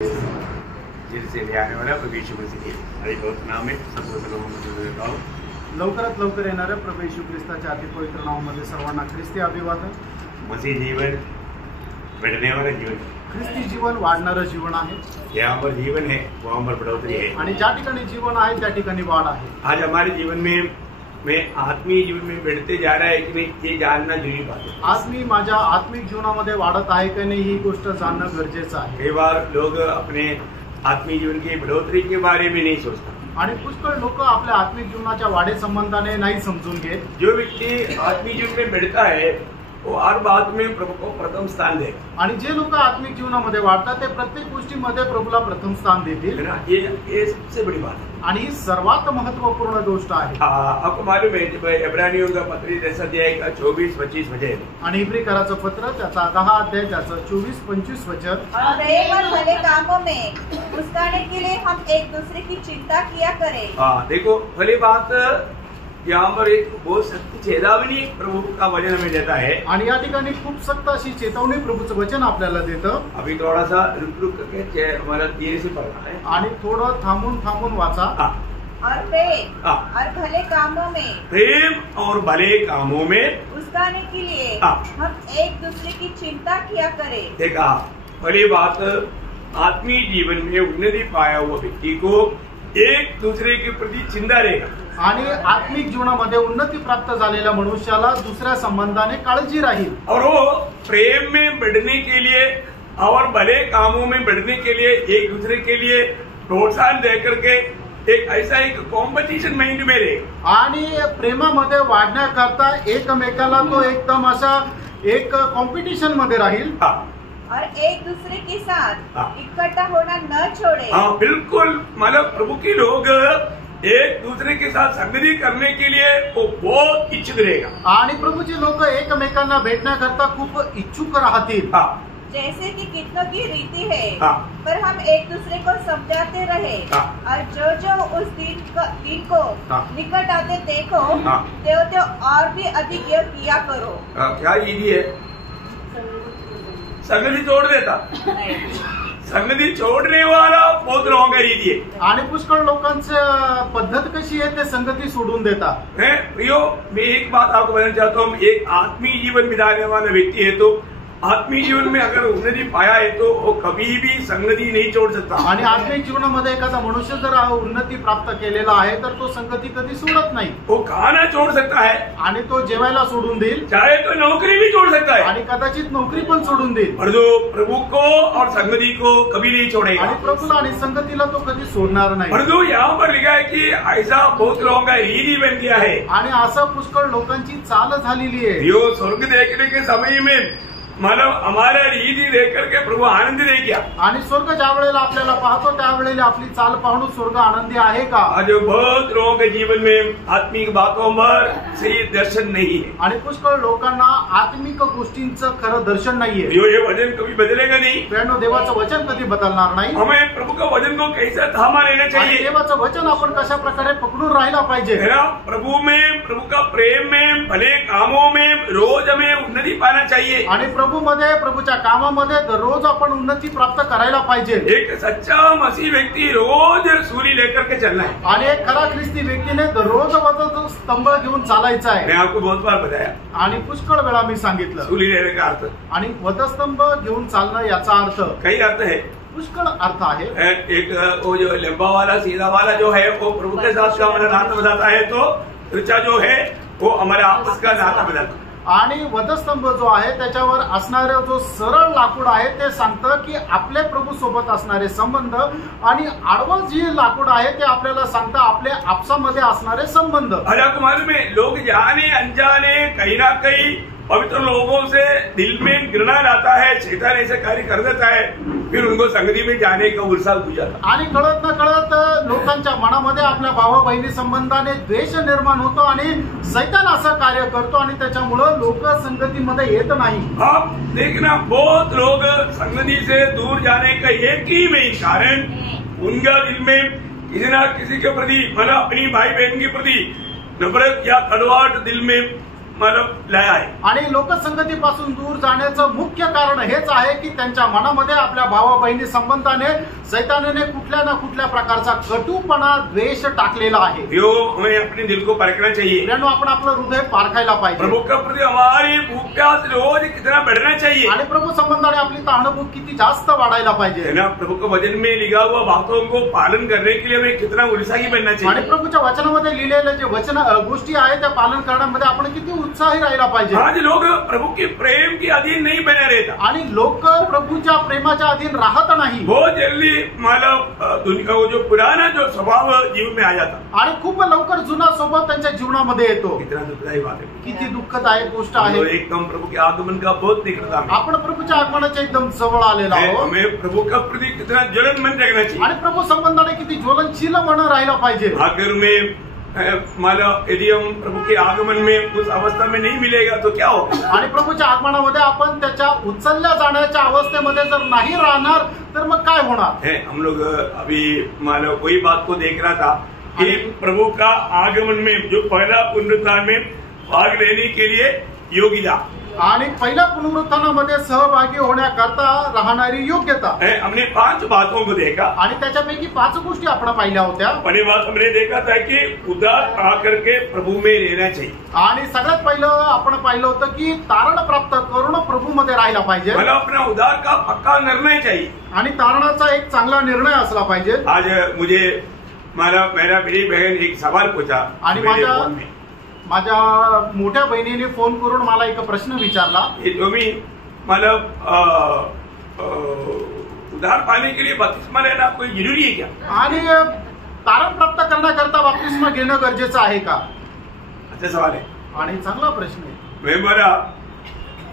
से ले आने वाला प्रभु यीशु मसीह के बहुत नाम है सबको देता हूं। लवकरात लवकर येणाऱ्या प्रभू येशू ख्रिस्ताच्या अति पवित्र नावामध्ये सर्वांना ख्रिस्ती अभिवादन। मसीह जीवन बढ़ने वाला जीवन, ख्रिस्ती जीवन वाढणारं जीवन आहे। यहाँ पर जीवन है वहाँ पर बढ़ोतरी है, आणि ज्या ठिकाणी जीवन आहे त्या ठिकाणी वाढ आहे। आज हमारे जीवन में आत्मीय जीवन में बढ़ते जा रहा है कि नहीं ये जानना जरूरी बात है। आज मी माझ्या आत्मिक जीवनामध्ये वाढत आहे की नाही ही गोष्ट जाणणं गरजेचं आहे। कई बार लोग अपने आत्मीय जीवन की बढ़ोतरी के बारे में नहीं सोचता, आणि पुष्कळ लोक आपल्या आत्मिक जीवनाच्या वाढे संबंधाने नाही समजून घेत। जो व्यक्ति आत्मीय जीवन में बढ़ता है वो हर बात में प्रभु को प्रथम स्थान दे, आणि जे लोक आत्मिक जीवनामध्ये वाढतात ते प्रत्येक गोष्टीमध्ये प्रभूला प्रथम स्थान देतील। है ना, ये सबसे बड़ी बात है आणि ही सर्वात महत्त्वपूर्ण गोष्ट आहे। आपको मालूम है जब इब्रानियों का पत्र 10 अध्याय का 24-25 वचन आणि इब्रीकराचं पत्र त्याचा 10 अध्याय त्याचं 24-25 वचन। और प्रेम और भले कामों में उस्ताने के लिए हम एक दूसरे की चिंता किया करें। हाँ देखो, भली बात यहाँ पर एक बहुत सख्त चेतावनी प्रभु का वचन हमें देता है। आणि या ठिकाणी खूप सक्त अशी चेतावणी प्रभूचं वचन आपल्याला देतं। अभी थोड़ा सा रुक के हमारा धीरे से पढ़ना है आणि थोडं थांबून वाचा। और प्रेम और भले कामों में, प्रेम और भले कामों में उस्ताने के लिए हम एक दूसरे की चिंता किया करें। देखा, भली बात आत्मीय जीवन में उन्नति पाया हुआ व्यक्ति को एक दूसरे के प्रति चिंता रहेगा, आणि आत्मिक जीवनामध्ये उन्नती प्राप्त झालेल्या मनुष्याला दुसऱ्या संबंधाने काळजी राहील। और वो प्रेम में बढ़ने के लिए और भले कामों में बढ़ने के लिए एक दूसरे के लिए प्रोत्साहन दे करके एक ऐसा एक कॉम्पिटिशन माइंड में रहेगा। आणि प्रेमामध्ये वाढण्याकरता एकमेकाला तो एकदम असा एक कॉम्पिटिशन मध्ये राहील। और एक दूसरे के साथ इकट्ठा होना न छोड़े। हाँ बिल्कुल, मतलब प्रभु के लोग एक दूसरे के साथ संगति करने के लिए वो बहुत इच्छुक रहेगा। आणि प्रभूचे लोक एकमेकांना भेटण्याकरता खूप इच्छुक राहतील। जैसे कि कितनों की रीति है, पर हम एक दूसरे को समझाते रहे। और जो उस दिन को निकट आते देखो, त्यो और भी अधिक यह किया करो। क्या ईदी है? संगति छोड़ देता, संगति छोड़ने वाला बहुत लोगों का रीति है। आणि पुष्कळ लोकांचं पद्धत कशी आहे ते संगती सोडून देतात। प्रियो, मैं एक बात आपको बताना चाहता हूँ, एक आत्मीय जीवन बिताने वाला व्यक्ति है तो आत्मीय जीवन में अगर उन्नति पाया है तो वो कभी भी संगति नहीं छोड़ सकता। आणि आत्मिक जीवनामध्ये एखादा मनुष्य जर उन्नती प्राप्त केलेला आहे तर तो संगती कधी सोडत नाही। वो खाना छोड़ सकता है आणि तो जेवायला सोडून देईल, चाहे तो नौकरी भी छोड़ सकता है, आणि कदाचित नोकरी पण सोडून देईल, और जो प्रभु को और संगति को कभी नहीं छोड़ेगा। आणि प्रभूला आणि संगतीला तो कधी सोडणार नाही। और जो यहाँ पर लिखा है कि ऐसा बहुत लोगों का रीति बन गया है, आणि असं पुष्कळ लोकांची चाल झालेली आहे। यो स्वर्ग देखने के समय में मतलब हमारा रीति देख करके प्रभु आनंद दे गया। आणि स्वर्ग ज्या वेळेला आपल्याला पाहतो त्यावेळेला आपली चाल पाहून स्वर्ग आनंदी आहे का? आज बहुत लोगों के जीवन में आत्मिक बातों पर सही दर्शन नहीं है, आणि पुष्कळ लोकांना आत्मिक गोष्टींचं खरं दर्शन नाहीये। ये वचन कभी बदलेगा नहीं। प्रेरणो, देवाचं वचन कधी बदलणार नाही। हमें प्रभु का वचन को कैसा थामा लेना चाहिए, देवाचं वचन आपण कशा प्रकारे पकडून राहायला पाहिजे। है ना, प्रभु में, प्रभु का प्रेम में, भले कामों में रोज हमें उन्नति पाना चाहिए। आणि प्रभूमध्ये, प्रभूच्या कामामध्ये दररोज आपण उन्नती प्राप्त करायला पाहिजे। एक सच्चा मसीह व्यक्ति रोज सूली लेकर के चलना है, आणि एक खरा ख्रिस्ती व्यक्तीने दररोज वचन स्तंभ घेऊन चालायचा आहे। मैं आपको बहुत बार बताया, आणि पुष्कळ वेळा मी सांगितलं सूली लेने का अर्थ, आणि वधस्तंभ घेऊन चालणं याचा अर्थ कई अर्थ है। पुष्कळ अर्थ आहे। एक वो जो लंबा वाला सीधा वाला जो है वो प्रभु के साथ का हमारा नाता बताता है, तो ऋचा जो है वो हमारा आपस का नाता बताता है। आणि वधस्तंभ जो आहे त्याच्यावर असणारे जो सरळ लाकूड आहे ते सांगतं की आपल्या प्रभू सोबत असणारे संबंध, आणि आडवं जी लाकूड आहे ते आपल्याला सांगतं आपल्या आपसामध्ये असणारे संबंध। और आपको मालूम है, लोग जाने अनजाने कहीं ना कहीं पवित्र लोगों से दिल में घृणा लाता है, शैतान ऐसे कार्य कर देता है, फिर उनको संगति में जाने का उत्साह हो जाता। आणि कळत न कळत लोकांच्या मनामध्ये आपल्या भावा बहिणी संबंधाने द्वेष निर्माण होतो, आणि शैतान असं कार्य करतो, आणि त्याच्यामुळं लोक संगतीमध्ये येत नाही। आप देखना, बहुत लोग संगति से दूर जाने का एक ही मेन कारण उनका दिल में किसी न किसी के प्रति, मतलब अपनी भाई बहन के प्रति नफरत या कड़वाहट दिल में मतलब लाया है। आणि लोकसंगतीपासून दूर जाण्याचं मुख्य कारण हेच आहे की त्यांच्या मनामध्ये आपल्या भावा बहिणी संबंधाने सैतानाने कुठल्या ना कुठल्या प्रकारचा कटुपणा द्वेष टाकलेला आहे। यो हमें अपने दिल को परखना चाहिए। प्रियांनो, आपण आपलं हृदय पारखायला पाहिजे। प्रभु के प्रति हमारी भूख प्यास रोज कितना बढ़ना चाहिए आणि प्रभू संबंधाने आपली तहानभूक किती जास्त वाढायला पाहिजे है ना। प्रभु के वचन में लिखा हुआ बातों को पालन करने के लिए हमें कितना उत्साही बनना आणि चाहिए। प्रभूच्या वचनामध्ये लिहिलेले जे वचन गोष्टी आहेत त्या पालन करण्यामध्ये आपण किती उत्साही राहायला पाहिजे। आज लोग प्रभु के प्रेम के अधीन नहीं बने रहता आणि लोक प्रभूच्या प्रेमाच्या अधीन राहत नाही। बहुत जल्दी मतलब दुनिया वो जो पुराना जो स्वभाव जीवन में आ जाता आणि खूप लवकर जुना स्वभाव त्यांच्या जीवनामध्ये येतो। कितना दुखदायी बात है। किती दुःखदायक गोष्ट हम आहे। लोग एकदम प्रभु के आगमन का बहुत निकटता में आपण प्रभूच्या आगमनाच्या एकदम जवळ आलेलो आहोत। हमें प्रभु का प्रति कितना ज्वलन मन रखना चाहिए। आणि प्रभू संबंधाने किती ज्वलनशील मन राहायला पाहिजे। आखिर में मतलब यदि हम प्रभु के आगमन में उस अवस्था में नहीं मिलेगा तो क्या होगा। आणि प्रभूच्या आगमनामध्ये आपण त्याच्या उचलल्या जाण्याच्या अवस्थेमध्ये जर नाही राहणार तर मग काय होणार है। हम लोग अभी मतलब कोई बात को देख रहा था कि प्रभु का आगमन में जो पहला पुनरुत्थान में भाग लेने के लिए योग्यता आणि पहिल्या पुनरुत्थानामध्ये सहभागी होण्याकरता राहणारी योग्यता है। हमने 5 बातों को देखा आणि त्याच्यापैकी 5 गोष्टी आपण पाहिल्या होत्या। पहली बात हमने देखा था कि उदार आकर के प्रभु में रहना चाहिए। आणि सगळ्यात पहिलं आपण पाहिलं होतं की तारण प्राप्त करून प्रभूमध्ये राहायला पाहिजे। मतलब अपना उदार का पक्का निर्णय चाहिए आणि तारणाचा एक चांगला निर्णय असला पाहिजे। आज मुझे मेरा मेरी बहन एक सवाल पूछा आणि मेरे फोन में। माझ्या मोठ्या बहिणीने फोन करून मला एक प्रश्न विचारला कि तुम्ही मतलब उधार पाने के लिए बपतिस्मा लेना कोई जरूरी है क्या। आणि तारण प्राप्त करण्याकरता बपतिस्मा घेणं गरजेचं आहे का। अच्छा सवाल है आणि चांगला प्रश्न आहे। मैं बोला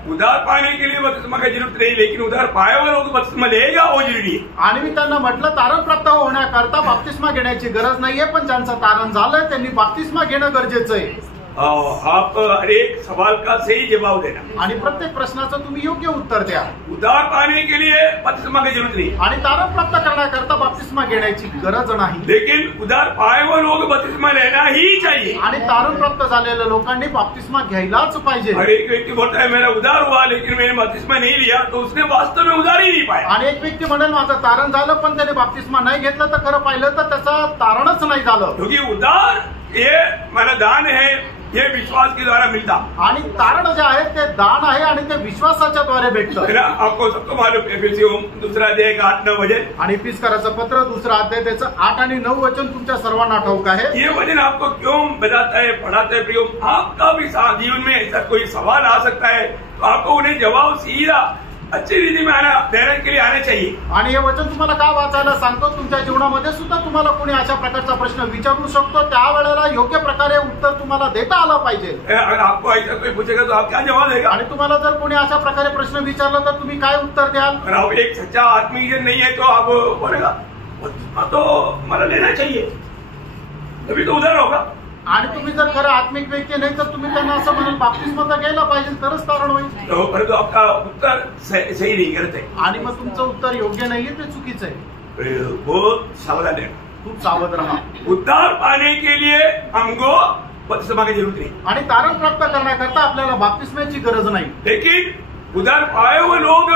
उधार पाने के लिए बपतिस्मा का जरूरत नहीं, लेकिन उधार पाया हुआ लोग बपतिस्मा लेगा वो जरूरी है। आणि मी त्यांना म्हटलं तारण प्राप्त होण्याकरता बपतिस्मा घेण्याची गरज नाहीये, पण ज्यांचं तारण झालंय त्यांनी बपतिस्मा घेणं गरजेचं आहे। आप हर एक सवाल का सही जवाब देना आणि प्रत्येक प्रश्नाचं तुम्ही योग्य उत्तर द्या। उधार पाने के लिए बपतिस्मा की जरूरत नहीं आणि तारण प्राप्त करण्याकरता बपतिस्मा घेण्याची गरज नाही, लेकिन उधार पाए हुए लोग बपतिस्मा लेना ही चाहिए। आणि तारण प्राप्त झालेल्या लोकांनी बपतिस्मा घ्यायलाच पाहिजे। हर एक व्यक्ति बोलता है मेरा उधार हुआ लेकिन मैंने बपतिस्मा नहीं लिया, तो उसने वास्तव में उधार ही नहीं पाया। आणि एक व्यक्ती म्हणेल माझं तारण झालं पण त्याने बपतिस्मा नाही घेतलं, तर खरं पाहिलं तर त्याचं तारणच नाही झालं। क्योंकि उधार ये मेरा दान है, ये विश्वास के द्वारा मिलता। आणि तारण जे आहे ते दान आहे आणि ते विश्वासाच्या द्वारे भेटतं। आपको सबको मालूम है एफिसियों दूसरा अध्याय 8-9 वचन। आणि इफिसकाराचं पत्र दुसरा अध्याय त्याचं 8 आणि 9 वचन तुमच्या सर्वांना ठाऊक आहे। ये वचन आपको क्यों बताता है, पढ़ाता है प्रियो। आपका भी जीवन में ऐसा कोई सवाल आ सकता है तो आपको उन्हें जवाब सीधा अच्छी रीति में देने के लिए आना चाहिए। आणि हे वचन तुम्हाला का वाचायला सांगतो, तुमच्या जीवनामध्ये सुद्धा तुम्हाला कोणी अशा प्रकारचा प्रश्न विचारू शकतो, त्यावेळेला योग्य प्रकारे उत्तर तुम्हाला देता आलं पाहिजे। अगर आपको ऐसा कोई पूछेगा तो आप क्या जवाब देगा। आणि तुम्हाला जर कोणी अशा प्रकारे प्रश्न विचारला तर तुम्ही काय उत्तर द्याल। अगर आप एक सच्चा आत्मीय नहीं है तो आप बोलेगा तो मला लेना चाहिए, तभी तो उधार होगा। आणि तुम्ही जर खरं आत्मिक व्यक्ती नाही तर तुम्ही त्यांना असं म्हणाल बपतिस्मा तर घ्यायला पाहिजे तरच तारण होईल। तो परंतु आपका उत्तर सही नहीं करते आणि मग तुमचं उत्तर योग्य नाहीये, ते चुकीचं आहे। बहुत सावधान है, खूप सावध राहा। उद्धार पाने के लिए हमको बपतिस्मा की जरूरत नहीं, आणि तारण प्राप्त करण्याकरता आपल्याला बपतिस्म्याची गरज नाही, लेकिन उद्धार पाए हुए लोग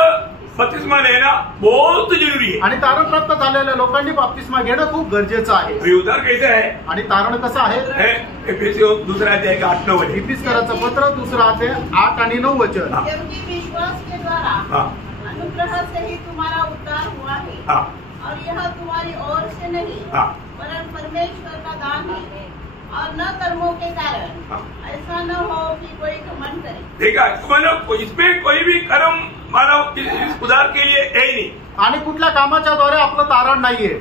बपतिस्मा लेना बहुत जरूरी है। आणि तारण प्राप्त झालेल्या लोकांनी बपतिस्मा घेणं खूप गरजेचं आहे। उद्धार कैसे है आणि तारण कसं आहे, एफिसियों दूसरा अध्याय 8-9 वचन। इफिसकाराचं पत्र दुसरा अध्याय 8 आणि 9 वचन। जबकि विश्वास के द्वारा अनुग्रह से ही तुम्हारा उद्धार हुआ है, और यह तुम्हारी ओर से नहीं वरन परमेश्वर का दान है, और न कर्मों के कारण, ऐसा न हो कि कोई घमंड करे। देखा, इसमें कोई भी कर्म मानव इस उधार के लिए है ही नहीं। आणि कुठल्या कामाच्या द्वारे आपलं तारण नाहीये।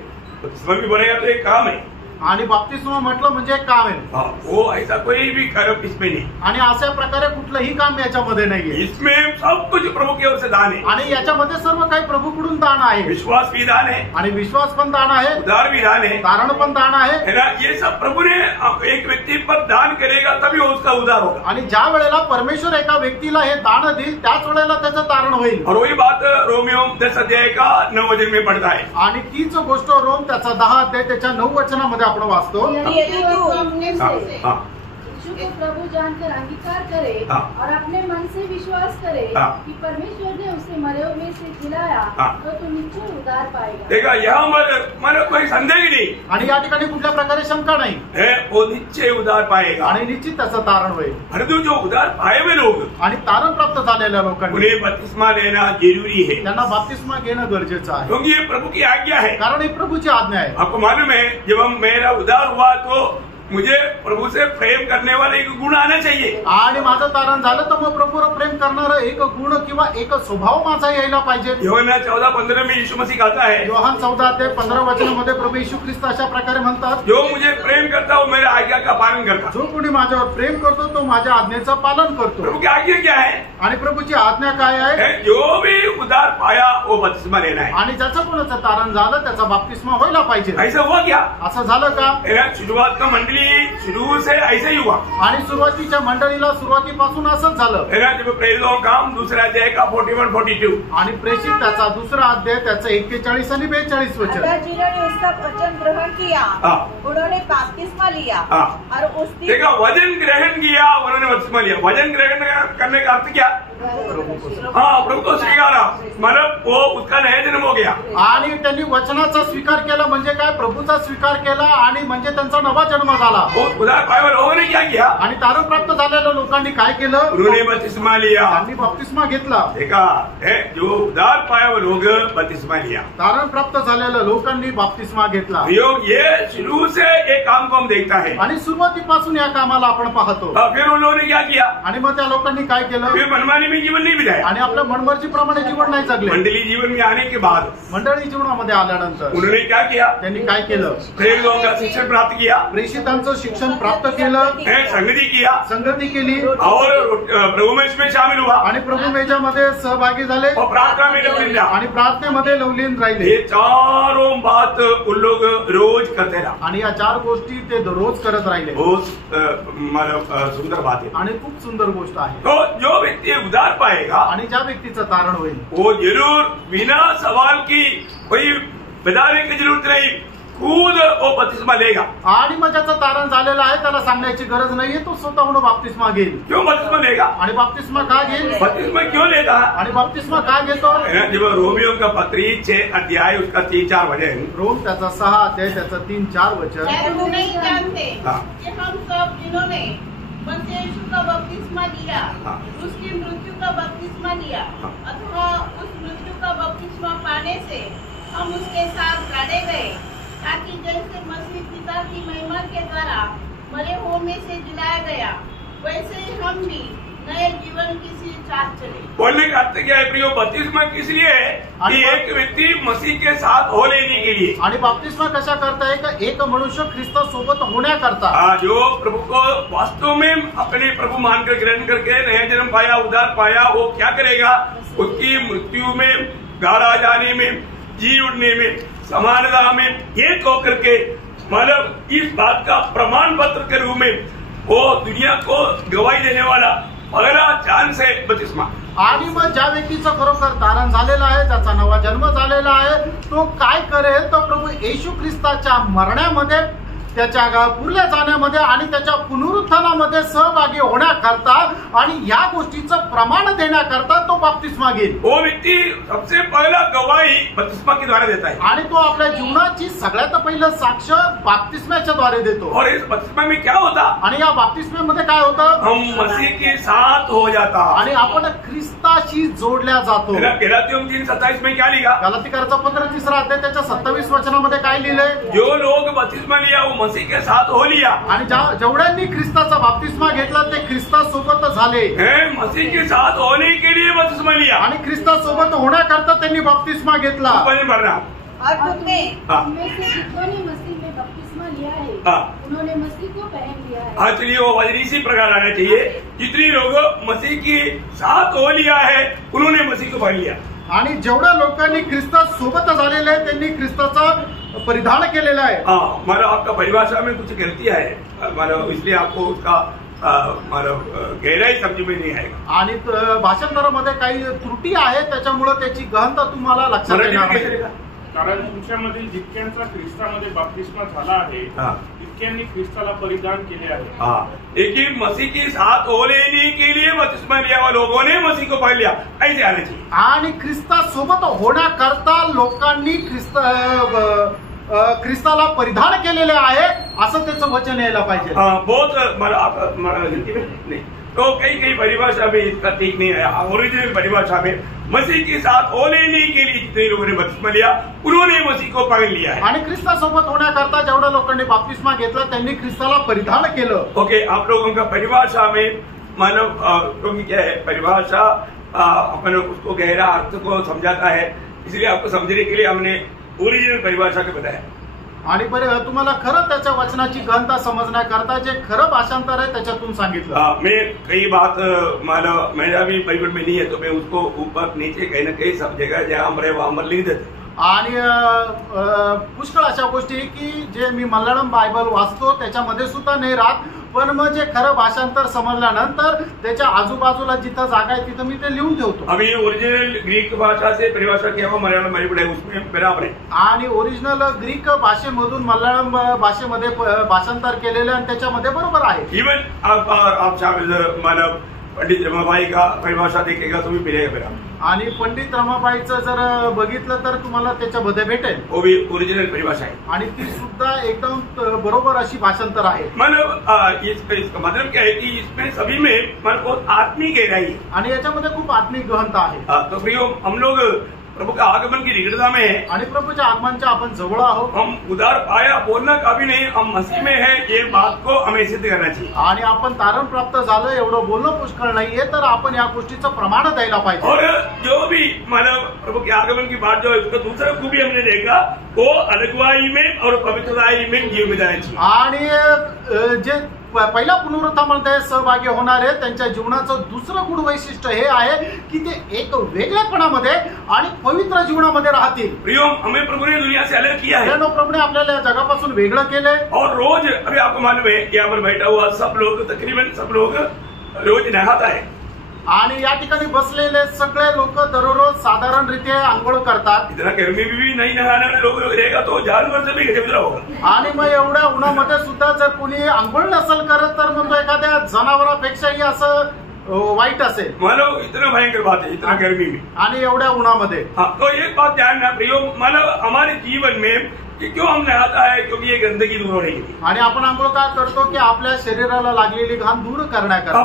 बपतिस्मा भी बोलेगा तो एक काम है, आणि बपतिस्मा म्हटलं म्हणजे एक काम आहे। वो ऐसा कोई भी कर्म इसमें नहीं, आणि अशा प्रकारे कुठलंही काम याच्यामध्ये नाहीये। इसमें सब कुछ प्रभु की ओर से दान है, आणि याच्यामध्ये सर्व काही प्रभूकडून दान आहे। विश्वास भी दान है, आणि विश्वास पण दान आहे, उधार भी दान है, तारण पण दान आहे ना। ये सब प्रभु ने एक व्यक्ति पर दान करेगा तभी उसका उधार होगा। आणि ज्या वेळेला परमेश्वर एका व्यक्तीला हे दान देईल त्याच वेळेला त्याचं तारण होईल। और वही बात रोमियो 10 अध्याय का 9 वचन में पढ़ता है। आणि तीच गोष्ट रोम त्याचा 10 अध्याय त्याच्या 9 वचनामध्ये आपण वाचतो। यीशु को प्रभु जानकर अंगीकार करे और अपने मन से विश्वास करे कि परमेश्वर ने उसे मरे हुए में से जिलाया, तो तू निश्चय उद्धार पाएगा। देखा, यहाँ मला कोई संदेह नाही आणि या ठिकाणी कुठल्या प्रकारे शंका नाही, वो निश्चय उद्धार पाएगा आणि निश्चित त्याचं तारण होईल। आणि तो जो उद्धार पाए हुए लोग, आणि तारण प्राप्त झालेल्या लोकांनी उन्हें बपतिस्मा लेना जरूरी है, त्यांना बपतिस्मा घेणं गरजेचं आहे, क्योंकि ये प्रभु की आज्ञा है। कारण ही प्रभूची आज्ञा आहे। आपको मालूम है, जब मेरा उद्धार हुआ तो मुझे प्रभु से प्रेम करने वाला एक गुण आना चाहिए, आणि माझं तारण झालं तर मग प्रभूवर प्रेम करणारं एक गुण किंवा एक स्वभाव माझा यायला पाहिजे। योहन्ना 14:15 में यीशु मसीह कहता है, योहान 14:15 वचनामध्ये प्रभू येशू ख्रिस्त अशा प्रकारे म्हणतात, जो मुझे प्रेम करता वो मेरे आज्ञा का पालन करता। जो कोणी माझ्यावर प्रेम करतो तो माझ्या आज्ञेचं पालन करतो। प्रभु की आज्ञा क्या है? आणि प्रभूची आज्ञा काय आहे? जो भी उद्धार पाया वो बपतिस्मा लेना है। आणि ज्याचं कोणाचं तारण झालं त्याचा बपतिस्मा व्हायला पाहिजे। ऐसा हुआ क्या? असं झालं का? शुरुआत का मंडली शुरू से ऐसे ही हुआ, आणि सुरुवातीच्या मंडळीला सुरुवातीपासून असंच झालं। जब प्रेरितों का काम दूसरा अध्याय का 41-42 आणि प्रेषित त्याचा दुसरा अध्याय त्याचं 41 आणि 42 वचन। जिन्होंने उसका वचन ग्रहण किया उन्होंने बपतिस्मा लिया और उसकी देखा, वचन ग्रहण किया उन्होंने बपतिस्मा लिया। वचन ग्रहण करने का अर्थ क्या? प्रभु को स्वीकारा, मतलब वो उसका नया जन्म हो गया। आणि त्यांनी वचनाचा स्वीकार केला म्हणजे काय? प्रभूचा स्वीकार केला आणि म्हणजे त्यांचा नवा जन्म झाला। उद्धार पाए हुए लोगों ने क्या किया? आणि तारण प्राप्त झालेल्या लोकांनी काय केलं? उन्होंने बपतिस्मा लिया। त्यांनी बपतिस्मा घेतला। देखा, जो उद्धार पाए हुए लोग बपतिस्मा लिया, तारण प्राप्त झालेल्या लोकांनी बपतिस्मा घेतला। ये शुरू से एक काम को हम देखता है, आणि सुरुवातीपासून या कामाला आपण पाहतो। फिर उन लोगों ने क्या किया? आणि मग त्या लोकांनी काय केलं? फिर मनमानी में जीवन नहीं बिताया, आणि आपल्या मनमर्जीप्रमाणे जीवन नाही जगले। मंडली जीवन में आने के बाद, मंडळी जीवनामध्ये आल्यानंतर उन्होंने क्या किया? त्यांनी काय केलं? प्रेरितों का शिक्षण प्राप्त किया, प्रेषितांचं शिक्षण प्राप्त केलं, संगति किया, संगती केली और प्रभु में इसमें शामिल हुआ, आणि प्रभू मेजामध्ये सहभागी झाले, और प्रार्थना में लवलीन रहा, आणि प्रार्थनेमध्ये लवलीन राहिले। ये चारों बात उन लोग रोज करते रहा, आणि या 4 गोष्टी ते दररोज करत राहिले। बहुत मतलब सुंदर बात है, आणि खूप सुंदर गोष्ट आहे। तो जो व्यक्ति उद्धार पाएगा, आणि ज्या व्यक्तीचं तारण होईल वो जरूर बिना सवाल की कोई बताने की जरूरत नहीं, खुद वो बपतिस्मा लेगा। आणि मग ज्याचं तारण झालेलं आहे त्याला सांगण्याची गरज नाहीये, तो स्वतःहून बपतिस्मा घेईल। क्यों बपतिस्मा लेगा? आणि बपतिस्मा का घेईल? बपतिस्मा क्यों लेता? आणि बपतिस्मा का घेतो? जब रोमियो का पत्री 6 अध्याय उसका 3-4 वचन, रोम त्याचा 6 अध्याय त्याचं 3-4 वचन। क्या तुम नहीं जानते कि हम सब जिन्होंने मसीह यीशु का बपतिस्मा लिया, उसकी मृत्यु का बपतिस्मा लिया, अथवा उस मृत्यु का बपतिस्मा पाने से हम उसके साथ गाड़े गए, ताकि जैसे मसीह पिता की महिमा के द्वारा मरे हुओं में से जिलाया गया, वैसे ही हम भी नए जीवन की सी चाल चले। बोलने का अर्थ क्या है प्रियो? बपतिस्मा किस लिए है? कि एक व्यक्ति मसीह के साथ हो लेने के लिए। आणि बपतिस्मा कशा करता है? का एक मनुष्य ख्रिस्ता सोबत होण्याकरता, जो प्रभु को वास्तव में अपने प्रभु मानकर ग्रहण करके नया जन्म पाया, उद्धार पाया, वो क्या करेगा? उसकी मृत्यु में, गाड़ा जाने में, जी उठने में, समानता में एक होकर के, मतलब इस बात का प्रमाण पत्र के रूप में वो दुनिया को गवाही देने वाला पहला चांस है बपतिस्मा। आणि मग ज्या व्यक्तीचं खरोखर तारण झालेलं आहे, त्याचा नवा जन्म झालेला आहे, तो काय करेल? तो प्रभू येशू ख्रिस्ताच्या मरण्यामध्ये, त्याच्या पुरल्या जाण्यामध्ये आणि त्याच्या पुनरुत्थानामध्ये सहभागी होण्याकरता आणि या गोष्टीचं प्रमाण देण्याकरता तो बपतिस्मा घेईल। वो व्यक्ति सबसे पहला गवाही बपतिस्मा के द्वारा देता है, आणि तो आपल्या जीवनाची सगळ्यात पहिलं साक्ष बपतिस्म्याच्या द्वारे देतो। और इस बपतिस्मा में क्या होता? आणि या बपतिस्म्यामध्ये काय होतं? हम मसीह के साथ हो जाता, आणि आपण ख्रिस्ताशी जोडल्या जातो। गलातियों 3:27 में क्या लिखा? गलातीकराचा पत्र 3 अध्याय त्याच्या 27 वचनामध्ये काय लिहिलंय? जो लोग बपतिस्मा लिया वो मसीह के साथ हो लिया, आणि जेवढ्यांनी ख्रिस्ताचा बपतिस्मा घेतला ते ख्रिस्तासोबत झाले। मसीह के साथ होने के लिए बपतिस्मा लिया, आणि ख्रिस्तासोबत होण्याकरता त्यांनी बपतिस्मा घेतला। भरना। और तुमने उनमें से जितनों ने मसीह में बपतिस्मा लिया है, उन्होंने मसीह को पहन लिया है। चलिए वो वजन इसी प्रकार आना चाहिए, जितनी लोग मसीह के साथ हो लिया है उन्होंने मसीह को पहन लिया। आणि जेवढ्या लोकांनी ख्रिस्तासोबत झालेले आहे त्यांनी ख्रिस्ताचा परिधान केलेला आहे। मतलब आपका परिभाषा में कुछ गलतियां है, मतलब इसलिए आपको उसका मतलब गहराई समझ में नहीं आएगा। आणि भाषांतरामध्ये काही त्रुटी आहे, त्याच्यामुळे त्याची गहनता तुम्हाला लक्षात येणार नाही। कारण तुमच्यामध्ये जितक्यांचा ख्रिस्तामध्ये बपतिस्मा झाला आहे तितक्यांनी ख्रिस्ताला परिधान केले आहे। लेकिन मसीह के साथ हो लेने के लिए बपतिस्मा लिया हुआ लोगों ने मसीह को पकड़ लिया, ऐसे आना चाहिए। आणि ख्रिस्तासोबत होण्याकरता लोकांनी ख्रिस्ताला परिधान केलेले आहे असं त्याचं वचन यायला पाहिजे। बहुत नहीं तो कई परिभाषा में इसका ठीक नहीं है। ओरिजिनल परिभाषा में मसीह के साथ हो लेने के लिए जितने लोगों ने बपतिस्मा लिया उन्होंने मसीह को पकड़ लिया है। आणि ख्रिस्तासोबत होण्याकरता जेवढ्या लोकांनी बपतिस्मा घेतला त्यांनी ख्रिस्ताला परिधान केलं। ओके, आप लोगों का परिभाषा में मानव क्योंकि क्या है परिभाषा अपन उसको गहरा अर्थ को समझाता है, इसलिए आपको समझने के लिए हमने ओरिजिनल परिभाषा को बताया। आणि तुम्हाला खरं त्याच्या वचनाची गहनता समजण्याकरता जे खरं भाषांतर आहे त्याच्यातून सांगितलं। मैं कई बात मेरा भी बाइबल में नहीं है तो मैं उसको ऊपर नीचे कहीं ना कहीं सब जगह जहाँ हमरे वहां लिख देते। आणि पुष्कळ अशा गोष्टी की जे मी मल्याळम बायबल वाचतो त्याच्यामध्ये सुद्धा नाही राहत, पण मग जे खरं भाषांतर समजल्यानंतर त्याच्या आजूबाजूला जिथं जागा आहे तिथं मी ते लिहून ठेवतो। अभी ओरिजिनल ग्रीक भाषा से परिभाषा किया हुआ मलयालम बाइबल है उसमें बराबर है। आणि ओरिजिनल ग्रीक भाषेमधून मल्याळम भाषेमध्ये भाषांतर केलेले आणि त्याच्यामध्ये बरोबर आहे। इवन आप शामिल मानव पंडित रमाबाई का परिभाषा देखेगा तो भी मिलेगा मेरा। आणि पंडित रमाबाईचं जर बघितलं तर तुम्हाला त्याच्यामध्ये भेटेल, वो भी ओरिजिनल परिभाषा है आणि ती सुद्धा एकदम बरोबर अशी भाषांतर आहे। मतलब इसका मतलब क्या है कि इसमें सभी में मन बहुत आत्मिक गहराई है आणि याच्यामध्ये खूप आत्मिक गहनता आहे। तो प्रियो हम लोग प्रभु का आगमन की निकटता में है आणि प्रभूच्या आगमनाच्या आपण जवळ आहोत। हम उदार पाया बोलना काफी नहीं, हम मसीह में है ये बात को हमें सिद्ध करना चाहिए। आणि आपण तारण प्राप्त झालं एवढं बोलणं पुष्कळ नाहीये, तर आपण या गोष्टीचं प्रमाण द्यायला पाहिजे। और जो भी मानव प्रभु के आगमन की बात जो है उसका दूसरा खूबी हमने देखा वो अलगवाई में और पवित्रताई में जीव बिताना चाहिए। आणि जे पहिल्या पुनरुत्थानामध्ये सहभागी होणारे त्यांच्या जीवनाचं दुसरं गुण वैशिष्ट्य हे आहे की ते एक वेगळेपणामध्ये आणि पवित्र जीवनामध्ये राहतील। प्रियो हमें प्रभु ने दुनिया से अलग किया है, प्रभुने आपल्याला या जगापासून वेगळं केलंय। और रोज अभी आपको मालूम है यहाँ पर बैठा हुआ सब लोग तकरीबन सब लोग रोज नहाता है। आणि या ठिकाणी बसलेले सगळे लोक दररोज साधारण रीत्या आंघोळ करतात। इतना गर्मी भी नहीं नहाने वाले लोग रहेगा तो जानवर से भी गजब होगा। आणि मग एवढ्या उन्हामध्ये सुद्धा जर कोणी आंघोळ नसेल करत तर मग तो एखाद्या जनावरापेक्षाही असं वाईट असेल। मानव इतना भयंकर बात है, इतना गर्मी में आणि एवढ्या उन्हामध्ये। हाँ, तो एक बात ध्यान रखना प्रियो, मानव हमारे जीवन में कि क्यों हम नहाता है, क्योंकि ये गंदगी दूर होने के लिए। आणि आपण आंघोळ काय करतो की आपल्या शरीराला लागलेली घाण दूर करण्याकरता।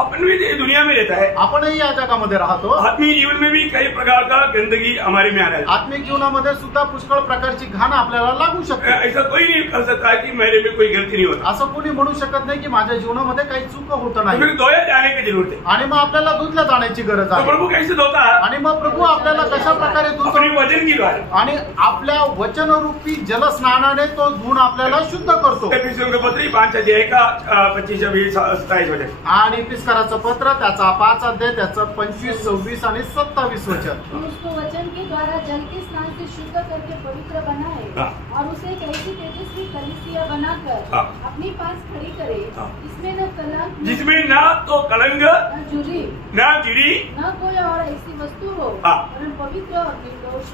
अपन भी दुनिया में रहता है, आपणही या जगामध्ये राहतो। आत्मिक जीवन में भी कई प्रकार का गंदगी हमारे में आ रहा है। आत्मिक जीवनामध्ये सुद्धा पुष्कळ प्रकारची घाण आपल्याला लागू शकते। ऐसा कोई नहीं कर सकता कि मेरे में कोई गलती नहीं होता, असं कोणी म्हणू शकत नाही की माझ्या जीवनामध्ये काही चूक होत नाही। फिर धोया जाने की जरूरत है, आणि मग आपल्याला धुतल्या जाण्याची गरज आहे। प्रभु कैसे धोता है, आणि मग प्रभू आपल्याला कशा प्रकारे धुतो, अपने वचन की द्वारा आणि आपल्या वचनरूपी जलस्नानाने तो धुवून आपल्याला शुद्ध करतो। 5:25-27 वचन आणि पिस्काराचं पत्र त्याचा 5 अध्याय त्याचं 25, 26 आणि 27 वचन। उसको वचन के द्वारा जल के स्नान से शुद्ध करके पवित्र बनाए और उसे एक ऐसी तेजस्वी कलीसिया बनाकर अपने पास खड़ी करे जिसमें न कलंक, जिसमें ना तो कलंक न जुरी ना गिरी न कोई और ऐसी वस्तू हो, परंतु पवित्र और निर्दोष।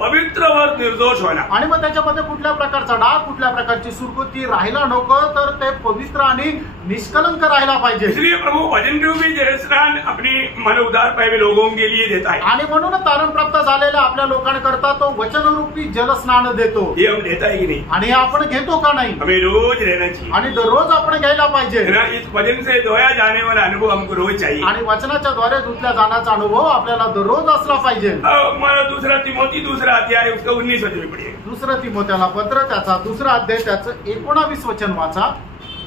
पवित्र और निर्दोष होना। आणि मग त्याच्यामध्ये कुठल्या प्रकारचा डाग, कुठल्या प्रकारची सुरकुती राहिला नको, तर ते पवित्र आणि निष्कलंक राहायला पाहिजे। इसलिए प्रभु वचन रूपी जलस्नान अपनी मन उदार पाए हुए लोगों के लिए देता है। आणि म्हणून तारण प्राप्त झालेल्या आपल्या लोकांकरता तो वचनरूपी जलस्नान देतो। ये हम देता है कि नहीं, आणि आपण घेतो का नाही? हमें रोज रहना चाहिए आणि दररोज आपण घ्यायला पाहिजे। इस वचन से धोया जाने वाला अनुभव हमको रोज चाहिए। आणि वचनाच्या द्वारे धुतल्या जाण्याचा अनुभव आपल्याला दररोज असला पाहिजे। दूसरा तिमोथी 2 अध्याय उसका 19 वचन में पढ़िए। दुसरं तिमोथेला पत्र त्याचा 2 अध्याय त्याचं 19 वचन वाचा।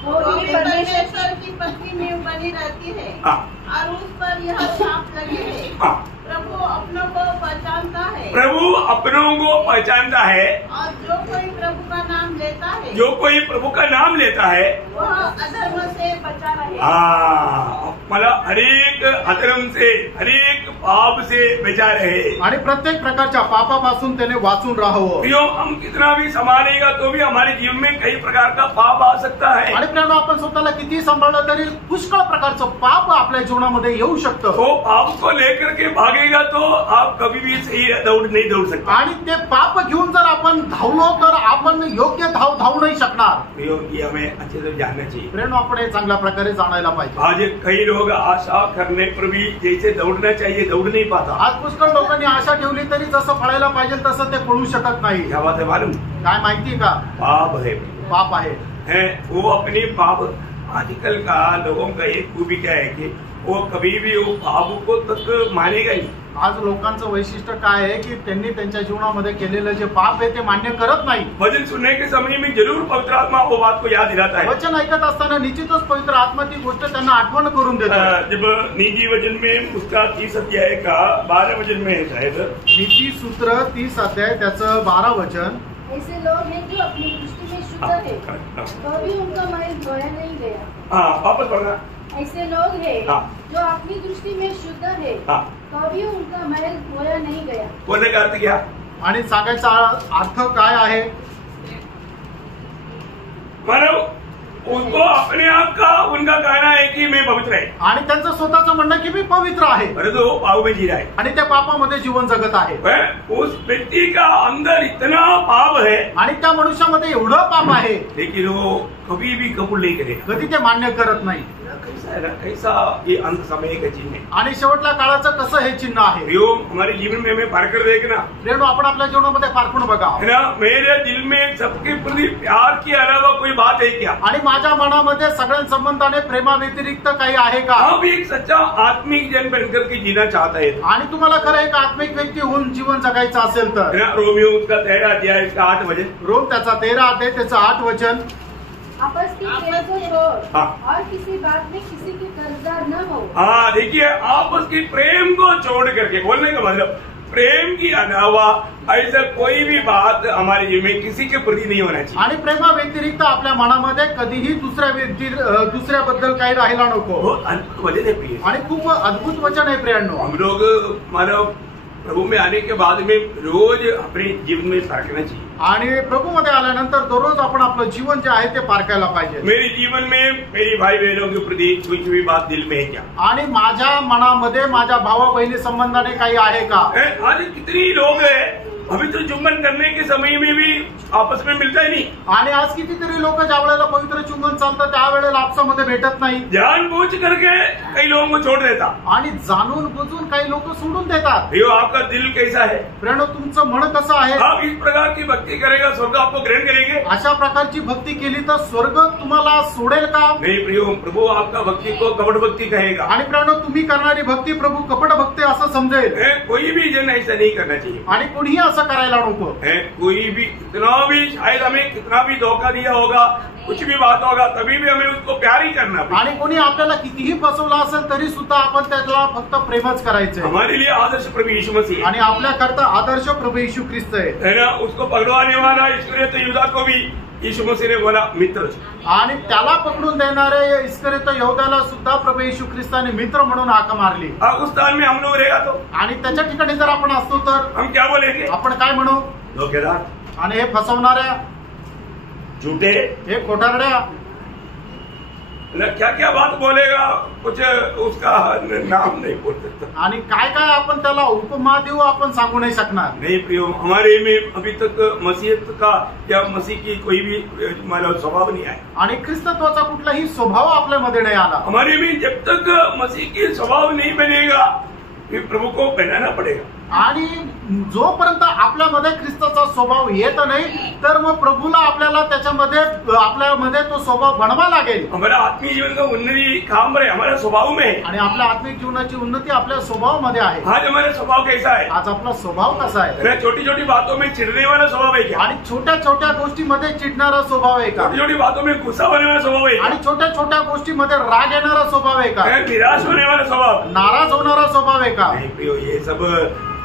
परमेश्वर की पत्नी में बनी रहती है और उस पर यह छाप लगी है, प्रभु अपनों को पहचानता है। प्रभु अपनों को पहचानता है, और जो कोई प्रभु का नाम लेता है, जो कोई प्रभु का नाम लेता है वह अधर्म से बचा रहे। मतलब हरेक अधर्म से, हरेक पाप से बचा रहे, आणि प्रत्येक प्रकारच्या पापापासून त्याने वाचून राहावं। प्रियो, हम कितना भी संभालेगा तो भी हमारे जीवन में कई प्रकार का पाप आ सकता है। आणि प्रियानो, आपण स्वतःला किती सांभाळलं तरी पुष्कळ प्रकारचं पाप आपल्या जीवनामध्ये येऊ शकतं। तो पाप को लेकर के भाग भागेगा तो आप कभी भी सही नहीं दौड़ सकते। आणि ते पाप घेऊन जर आपण धावलो तर आपण योग्य धावू नाही शकणार। ये हमें अच्छे से जानना चाहिए। प्रेरणा आपण हे चांगल्या प्रकारे जाणायला पाहिजे। आज कई लोग आशा करने पर भी जैसे दौड़ना चाहिए दौड़ नहीं पाता। आज पुष्कळ लोकांनी आशा ठेवली तरी जसं पळायला पाहिजे तसं ते पळू शकत नाही। क्या बात है मालूम? काय माहिती का? पाप है, पाप आहे। वो अपनी पाप, आजकल का लोगों का एक खूबी क्या है कि वो कभी भी वो पाप को तक मानेगा ही। आज लोकांचं वैशिष्ट्य काय आहे की त्यांनी त्यांच्या जीवनामध्ये केलेलं जे पाप आहे ते मान्य करत नाही। वचन सुनने के समय में जरूर पवित्र आत्मा वो बात को याद दिलाता है। वचन ऐकत असताना निश्चितच पवित्र आत्मा ती गोष्ट त्यांना आठवण करून देतो। जब नीति वचन में उसका 30 अध्याय का 12 वचन में है शायद, नीति सूत्र 30 अध्याय त्याचं 12 वचन, ऐसे लोग हैं जो अपनी दृष्टि में शुद्ध है तो भी उनका मैल धोया नहीं गया। हाँ, वापस पढ़ना। ऐसे लोग हैं हाँ। जो अपनी दृष्टि में शुद्ध है हाँ। तो भी उनका मैल धोया नहीं गया। बोलने का अर्थ क्या? आणि सांगायचा अर्थ काय आहे? मानव उनको अपने आप का उनका कहना है कि मैं पवित्र है, आणि त्यांचं स्वतःचं म्हणणं की मी पवित्र आहे, परंतु वो पाप में जी रहा है। आणि त्या पापामध्ये जीवन जगत आहे। उस व्यक्ति का अंदर इतना पाप है आणि त्या मनुष्यामध्ये एवढं पाप आहे लेकिन वो कभी भी कबूल नहीं करेगा। कधी ते मान्य करत नाही। कैसा ये अंत समय का चिन्ह है। आणि शेवटल्या काळाचं कसं हे चिन्ह आहे? यो हमारे जीवन में हमें पार कर देखना रेणू, आपण आपल्या जीवनामध्ये पारखून बघा है ना। मेरे दिल में सबके प्रति प्यार के अलावा कोई बात है क्या? आणि माझ्या मनामध्ये सगळ्या संबंधाने प्रेमा व्यतिरिक्त काही आहे का? आप एक सच्चा आत्मिक जन बनकर के जीना चाहता है आणि तुम्हाला खरं एक आत्मिक व्यक्ती होऊन जीवन जगायचं असेल तर, है ना। रोमियो उसका 13 अध्याय इसका 8 वचन, रोम त्याचा 13 अध्याय त्याचं 8 वचन, आपस की प्रेम को छोड़ हाँ। और किसी बात में किसी के कर्जदार न हो। हाँ, देखिए आपस की प्रेम को छोड़ करके, बोलने का मतलब प्रेम की अलावा ऐसा कोई भी बात हमारे जीवन में किसी के प्रति नहीं होना चाहिए। आणि प्रेमा व्यतिरिक्त आपल्या मनामध्ये कधीही दुसऱ्याबद्दल काही राहायला नको। बहुत अद्भुत वचन है प्रिय। आणि खूप अद्भुत वचन आहे प्रियांनो। हम लोग मानव प्रभु में आने के बाद में रोज अपने जीवन में परखना चाहिए। आणि प्रभूमध्ये आल्यानंतर दररोज आपण आपलं जीवन जे आहे ते पारखायला पाहिजे। मेरे जीवन में मेरी भाई बहनों के प्रति कुछ भी बात दिल में है क्या? आणि माझ्या मनामध्ये माझ्या भावा बहिणी संबंधाने काही आहे का? आज कितनी लोग हैं अभी तो चुंबन करने के समय में भी आपस में मिलता ही नहीं। आणि आज कितीतरी लोक ज्या वेळेला पवित्र चुंबन चालतं त्यावेळेला आपसामध्ये भेटत नाही। जानबूझ करके कई लोगों को छोड़ देता। आणि जाणून बुजून काही लोक सोडून देतात। भैया आपका दिल कैसा है? प्रेरणा, तुमचं मन कसं आहे? आप इस प्रकार की भक्ति करेगा स्वर्ग आपको ग्रहण करेंगे? अशा प्रकारची भक्ती केली तर स्वर्ग तुम्हाला सोडेल का? नहीं प्रियो, प्रभु आपका भक्ति को कपट भक्ति कहेगा। आणि प्रेरणा, तुम्ही करणारी भक्ती प्रभु कपट भक्ती असं समजेल। कोई भी जन ऐसा नहीं करना चाहिए। आणि कोणीही असं करायला नको। कोई भी कितना भी शायद हमें कितना भी धोखा दिया होगा, कुछ भी बात होगा, तभी भी हमें उसको प्यार ही करना। आणि कोणी आपल्याला कितीही फसवलं असेल तरी सुद्धा आपण त्याला फक्त प्रेमच करायचं। हमारे लिए आदर्श प्रभु यीशु मसीह आणि आपल्याकरता आदर्श प्रभु येशू ख्रिस्त है ना। उसको पकड़वाने वाला इस्करियोत यहूदा को भी यीशु मसीह ने बोला मित्र, आणि त्याला पकडून देणाऱ्या इस्करियोत यहूदाला सुद्धा प्रभू येशू ख्रिस्ताने मित्र म्हणून हाक मारली। उस स्थान में हम लोग रहेगा तो, आणि त्याच्या ठिकाणी जर आपण असतो तर हम क्या बोलेंगे? आपण काय म्हणू? धोखेदार, आणि हे फसवणाऱ्या, झूठे, हे खोटारड्या, क्या क्या बात बोलेगा, कुछ उसका नाम नहीं बोल सकता। आणि काय काय आपण त्याला उपमा देऊ आपण सांगू नाही शकणार। नहीं प्रियो, हमारे में अभी तक मसीहत का या मसीह की कोई भी मतलब स्वभाव नहीं आया। आणि ख्रिस्तत्वाचा कुठलाही स्वभाव आपल्यामध्ये नाही आला। हमारे में जब तक मसीह की स्वभाव नहीं बनेगा फिर प्रभु को पहनाना पड़ेगा। आणि जोपर्यंत आपल्यामध्ये ख्रिस्ताचा स्वभाव येत नाही तर मग प्रभूला आपल्याला आपल्यामध्ये तो स्वभाव बनवा लागेल। हमारा आत्मिक जीवन का उन्नति काम है हमारे स्वभाव में है। आणि आपल्या आत्मिक जीवनाची उन्नती आपल्या स्वभावामध्ये आहे। आज हमारा स्वभाव कैसा है? आज आपला स्वभाव कसा आहे? छोटी छोटी बातों में चिढ़ने वाला स्वभाव है क्या? आणि छोट्या छोट्या गोष्टीमध्ये चिडणारा स्वभाव आहे का? छोटी छोटी बातों में गुस्सा होने वाला स्वभाव है? आणि छोट्या छोट्या गोष्टीमध्ये राग येणारा स्वभाव आहे का? निराश होने वाला स्वभाव, नाराज होणारा स्वभाव आहे का? नहीं प्रियो, ये सब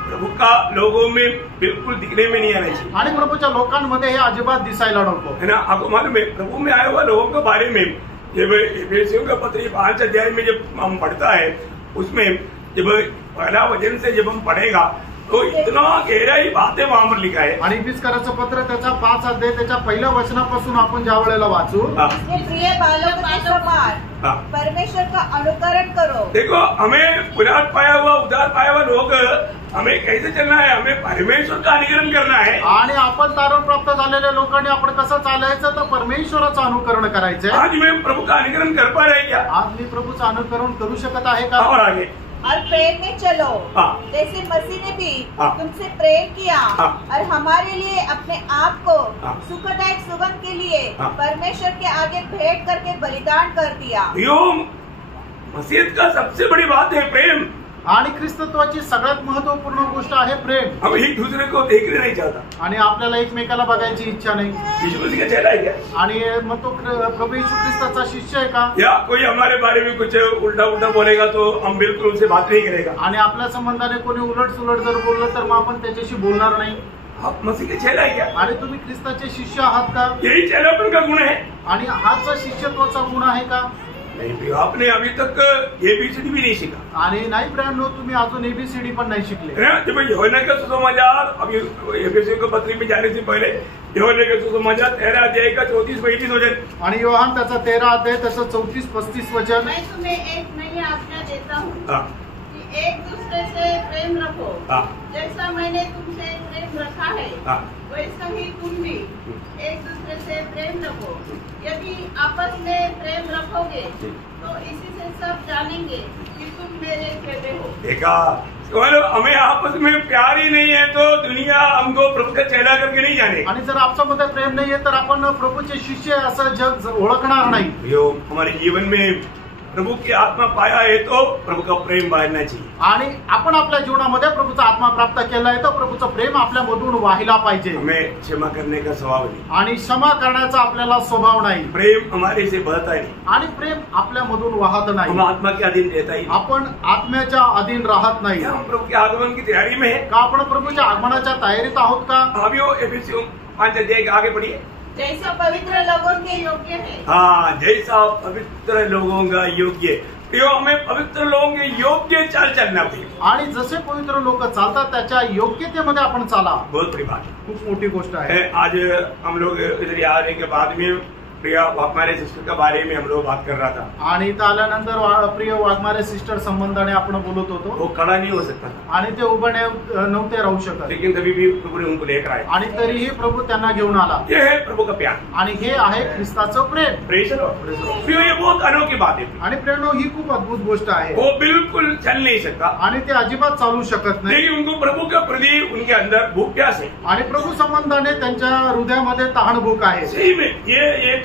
प्रभु का लोगों में बिल्कुल दिखने में नहीं आना चाहिए। आणि प्रभूच्या लोकांमध्ये हे अजिबात दिसायला नको, है ना। आपको मालूम है प्रभु में आए हुए लोगों के बारे में जब एफेसियों का पत्र 5 अध्याय में जब हम पढ़ता है उसमें जब पहला वचन से जब हम पढ़ेगा तो इतना गहराई बातें वहां पर लिखा है। आणि इफिस्कराचं पत्र त्याचा 5 अध्याय त्याच्या पहिल्या वचनापासून आपण ज्या वेळेला वाचू, प्रिय बालक के समान परमेश्वर का अनुकरण करो। देखो, हमें पुराण पाया हुआ उद्धार पाया हुआ लोग हमें कैसे चलना है, हमें परमेश्वर का अनुकरण करना है। आणि आपण तारण प्राप्त झालेल्या लोकांनी आपण कसं चालायचं, तर परमेश्वराचं अनुकरण करायचंय। आज मैं प्रभु का अनुकरण कर पा रहे क्या? आज मी प्रभूचं अनुकरण करू शकत आहे का? और आगे और प्रेम में चलो जैसे मसीह ने भी तुमसे प्रेम किया और हमारे लिए अपने आप को सुखदायक सुगंध के लिए परमेश्वर के आगे भेंट करके बलिदान कर दिया। यो मसीहत का सबसे बड़ी बात है प्रेम। आणि ख्रिस्तत्वाची सगळ्यात महत्वपूर्ण गोष्ट आहे प्रेम। हम एक दूसरे को देखने नहीं चाहता, आणि आपल्याला एकमेकाला बघायची इच्छा नाही। यीशु मसीह का चेला है क्या? आणि मग तो प्रभू येशू ख्रिस्ताचा शिष्य आहे का? या कोई हमारे बारे में कुछ उल्टा उल्टा बोलेगा तो हम बिल्कुल उनसे बात नहीं करेगा। आणि आपल्या संबंधाने कोणी उलट सुलट जर बोललं तर मग आपण त्याच्याशी बोलणार नाही। आप मसीह के चेला है क्या? आणि तुम्ही ख्रिस्ताचे शिष्य आहात का? यही चेलापन का गुण है। आणि हाच शिष्यत्वाचा गुण आहे का? नहीं, आपने अभी तक एबीसीडी भी नहीं सीखा। आणि नाही ब्रँड, तुम्ही अजून एबीसीडी पण नाही शिकले। जब यूहन्ना का सुसमाचार, अभी एफएससी को पत्री में जाने से पहले यूहन्ना का सुसमाचार 13 अध्याय का 34-35 वचन, आणि योहान त्याचा 13 अध्याय त्याचं 34-35 वचन। मैं तुम्हें एक नई आज्ञा देता हूँ कि एक दूसरे से प्रेम रखो। जैसा मैंने तुमसे प्रेम रखा है वैसा ही तुम भी एक दूसरे से प्रेम रखो। यदि आपस में प्रेम रखोगे तो इसी से सब जानेंगे कि तुम मेरे चेले हो। देखा, हमें आपस में प्यार ही नहीं है तो दुनिया हमको प्रभु का चेला करके नहीं जाने। आणि जर आपल्यामध्ये प्रेम नाहीये तर आपण प्रभूचे शिष्य असं जग ओळखणार नाही। यो हमारे जीवन में प्रभु की आत्मा पाया है तो प्रभु का प्रेम बहायला चाहिए। आणि आपण आपल्या जीवनामध्ये प्रभूचा आत्मा प्राप्त केला आहे तर प्रभूचं प्रेम आपल्यामधून वाहिला पाहिजे। हमें क्षमा करने का स्वभाव नहीं, आणि क्षमा करण्याचा आपल्याला स्वभाव नाही। प्रेम हमारे से बहता नहीं, आणि प्रेम आपल्यामधून वाहत नाही। हम आत्मा के अधीन रहता ही, आपण आत्म्याच्या अधीन राहत नाही। हम प्रभु के आगमन की तैयारी में है। का आपण प्रभूच्या आगमनाच्या तयारीत आहोत का? अभी वो एफएससी 5 अध्याय के आगे पढ़िए। जैसा पवित्र लोगों के योग्य है। हाँ, जैसा पवित्र लोगों का योग्य, तो हमें पवित्र लोगों के योग्य चाल चलना चाहिए। आणि जसे पवित्र लोक चालतात त्याच्या योग्यतेमध्ये आपण चाला। बहुत बड़ी बात है, खूप मोठी गोष्ट आहे। आज हम लोग इधर आने के बाद में प्रिया वाघमारे सिस्टर के बारे में हम लोग बात कर रहा था। आणि इथं आल्यानंतर प्रिय वाघमारे सिस्टर संबंधाने आपण बोलत होतो। वो खड़ा नहीं हो सकता था आणि ते उभे नव्हते राहू शकत, लेकिन तभी भी प्रभु ने उनको लेकर आए। आणि तरीही प्रभू त्यांना घेऊन आला। ये है प्रभु का प्यार, आणि हे आहे ख्रिस्ताचं प्रेम। Praise the Lord. ये बहुत अनोखी बात है। आणि प्रेरणो ही खूप अद्भुत गोष्ट आहे। वो बिल्कुल चल नहीं सकता, आणि ते अजिबात चालू शकत नाही, लेकिन उनको प्रभु के प्रति उनके अंदर भूख प्यास है। आणि प्रभू संबंधाने त्यांच्या हृदयामध्ये तहान भूक आहे। सही में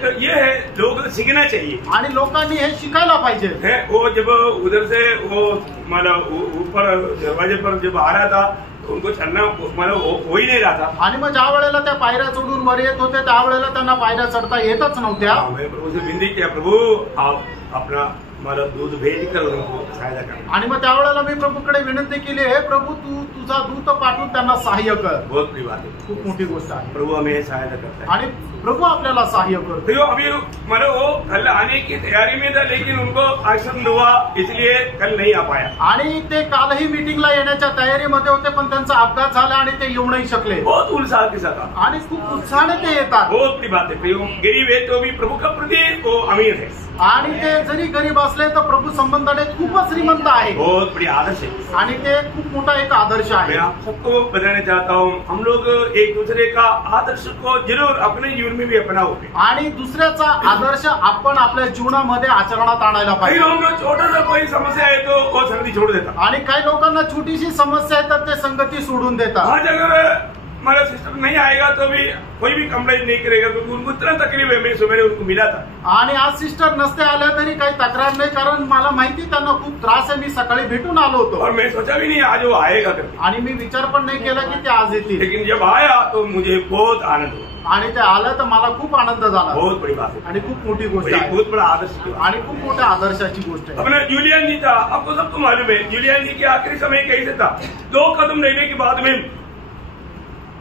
ये है, लोग सीखना चाहिए। आणि लोकांनी हे शिकायला पाहिजे। वो जब उधर से वो मतलब ऊपर दरवाजे पर जब आ रहा था तो उनको चलना मतलब हो ही नहीं रहा था। आणि मग ज्या वेळेला त्या पायऱ्या चढून वर येत होते त्यावेळेला त्यांना पायऱ्या चढता येतच नव्हत्या। मैं प्रभु से विनती किया, प्रभु आप अपना मतलब दूध भेज कर उनको सहायता कर। आणि मग त्यावेळेला मी प्रभूकडे विनंती केली, हे प्रभू तू तुझा दूत पाठवून त्यांना सहाय्य कर। बहुत बड़ी बात है, खूप मोठी गोष्ट आहे। प्रभु हमें सहायता करता है। आणि प्रभू आपल्याला सहाय्य करतो। तो अभी मतलब वो कल आने की तैयारी में था, लेकिन उनको एक्सीडेंट हुआ इसलिए कल नहीं आ पाया। आणि ते कालही मीटिंगला येण्याच्या तयारीमध्ये होते पण त्यांचा अपघात झाला आणि ते येऊ नाही शकले। बहुत उत्साह के साथ आणि खूप उत्साहाने ते येतात। बहुत बड़ी बात है, गरीब है तो भी प्रभु का प्रति वो अमीर है। आणि ते जरी गरीब असले तर प्रभू संबंधाने खूपच श्रीमंत आहे। बहुत बड़ी आदर्श है, आणि ते खूप मोठा एक आदर्श आहे। मैं आप सबको बताना चाहता हूँ, हम लोग एक दूसरे का आदर्श को जरूर अपने जीवन में भी अपनाओगे। आणि दुसऱ्याचा आदर्श आपण आपल्या जीवनामध्ये आचरणात आणायला कई पाहिजे। लोगों को छोटा सा कोई समस्या है तो वो संगति छोड़ देता। आणि काही लोकांना छोटीशी समस्या आहे तर ते संगती सोडून देतात। आज अगर हमारा सिस्टम नहीं आएगा तो भी कोई भी कंप्लेंट नहीं करेगा, क्योंकि उनको इतना तकलीफ है। मैं सुबह उनको मिला था, आणि आज सिस्टर नसते आल्या तरी काही तक्रार नाही, कारण मला माहिती त्यांना खूप त्रास आहे। मी सकाळी भेटून आलो होतो और मैं सोचा भी नहीं आज वो आएगा करके, आणि मी विचार पण नाही केला की ते आज येतील। लेकिन जब आया तो मुझे बहुत आनंद हुआ। आणि ते आलं तर मला खूप आनंद झाला। बहुत बड़ी बात है आणि खूप मोठी गोष्ट एक आहे बहुत बड़ा आदर्श की बात। आणि खूप मोठ्या आदर्शाची गोष्ट आहे। अपना जूलियन जी था, आपको सबको मालूम है जूलियन जी के आखिरी समय कैसे था। 2 कदम रहने के बाद में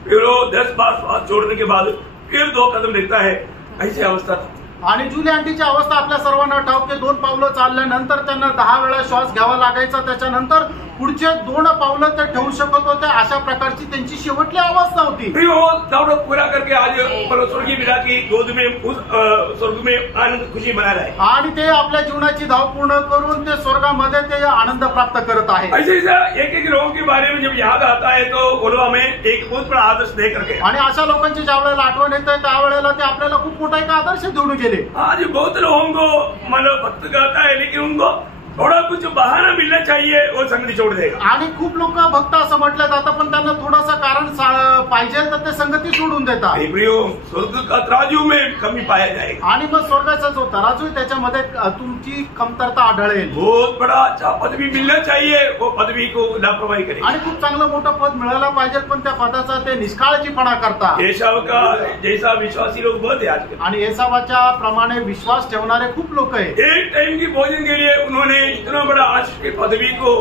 फिर वो 10 बार श्वास छोड़ने के बाद फिर 2 कदम रहता है, ऐसी अवस्था था। आणि जुली आंटीची अवस्था आपल्या सर्वांना ठाऊक, 2 पावलं चालल्यानंतर त्यांना 10 वेळा श्वास घ्यावा लागायचा, त्याच्यानंतर पुढचे 2 पावलं ते ठेवू शकत होते, अशा प्रकारची त्यांची शेवटली अवस्था होती. दौड़ पूरा करके आज स्वर्गीय विदा की गोद में उस स्वर्ग में आनंद खुशी बना रहे. आणि ते आपल्या जीवनाची धाव पूर्ण करून ते स्वर्गामध्ये ते आनंद प्राप्त करत आहेत. ऐसे एक एक लोगों के बारे में जब याद आता है तो वो लोग हमें एक बहुत बड़ा आदर्श दे करके. आणि अशा लोकांची ज्या वेळेला आठवण येते त्यावेळेला ते आपल्याला खूप मोठा एक आदर्श देऊन गेले. आज बहुत लोगों को मतलब भक्त करता है, लेकिन उनको थोड़ा कुछ बहाना मिलना चाहिए, वो संगति छोड़ देगा. आणि खूप लोक भक्त असं म्हटलं जातं, पण त्यांना थोडंसं कारण पाहिजे तर ते संगती सोडून देतात. स्वर्ग का तराजू में कमी पाया जाएगा. आणि मग स्वर्गाचा जो तराजू आहे त्याच्यामध्ये तुमची कमतरता आढळेल. बहुत बड़ा अच्छा पदवी मिलना चाहिए, वो पदवी को लापरवाही करे. आणि खूप चांगलं मोठं पद मिळायला पाहिजे, पण त्या पदाचा ते निष्काळजीपणा करतात. एसाव का जैसा विश्वासी लोग बहुत है आजकल. आणि एसावाच्या प्रमाणे विश्वास ठेवणारे खूप लोक आहेत. एक टाइम की भोजन के लिए उन्होंने इतना बड़ा आशीष की पदवी को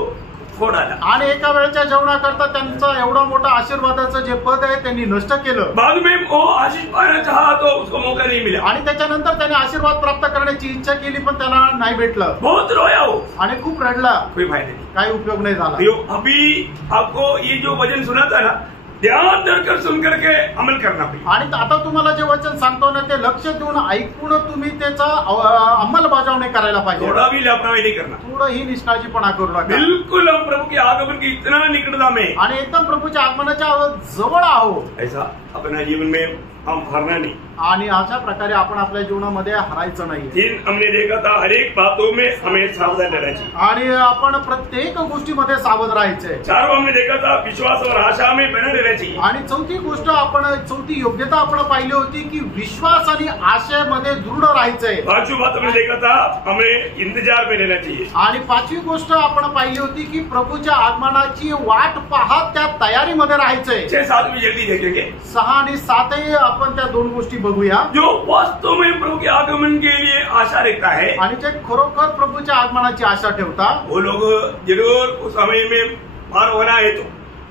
फोड़ डाला. आणि एका वेळच्या जेवणाकरता त्यांचं एवढं मोठं आशीर्वादाचं जे पद आहे त्यांनी नष्ट केलं. बाद में वो आशीष पाना चाहा तो उसको मौका नहीं मिला. आणि त्याच्यानंतर त्याने आशीर्वाद प्राप्त करण्याची इच्छा केली, पण त्याला नाही भेटलं. बहुत रोया हो आणि खूप रडला. कोई फायदा नहीं, काही उपयोग नाही झाला. अभी आपको ये जो वचन सुना था ना, ध्यान धरकर सुन करके अमल करना पड़ेगा. आणि आता तुम्हाला जे वचन सांगतो ना ते लक्ष देऊन ऐकून तुम्ही त्याचा अंमलबजावणी करायला पाहिजे. थोड़ा भी लापरवाही नहीं करना. थोडंही निष्काळजीपणा करू नका. बिल्कुल हम प्रभु के आगमन की इतना निकटता में आणि एकदम प्रभूच्या आगमनाच्या जवळ आहो. ऐसा अपना जीवन में हम हारना नहीं. आणि अशा प्रकारे आपण आपल्या जीवनामध्ये हरायचं नाही. तीन हमने देखा था, हर एक बातों में हमें सावधान रहना चाहिए. आणि आपण प्रत्येक गोष्टीमध्ये सावध राहायचंय. चारों हमने देखा था, विश्वास और आशा में बने रहना चाहिए. आणि चौथी योग्यता आपण पाहिली होती की विश्वास आणि आशेमध्ये दृढ राहायचंय. पांचवी बात हमने देखा था, हमें इंतजार में रहना चाहिए. आणि 5वी गोष्ट आपण पाहिली होती की प्रभूच्या आगमनाची वाट पाहत त्या तयारीमध्ये राहायचंय. 6-7 में जल्दी देखेंगे. 6 आणि 7 आपण त्या 2 गोष्टी बघूया. जो वास्तव में प्रभु के आगमन के लिए आशा रखता है, आणि जे खरोखर प्रभूच्या आगमनाची आशा ठेवतात वो लोग जरूर उस समय में पार होना है. तो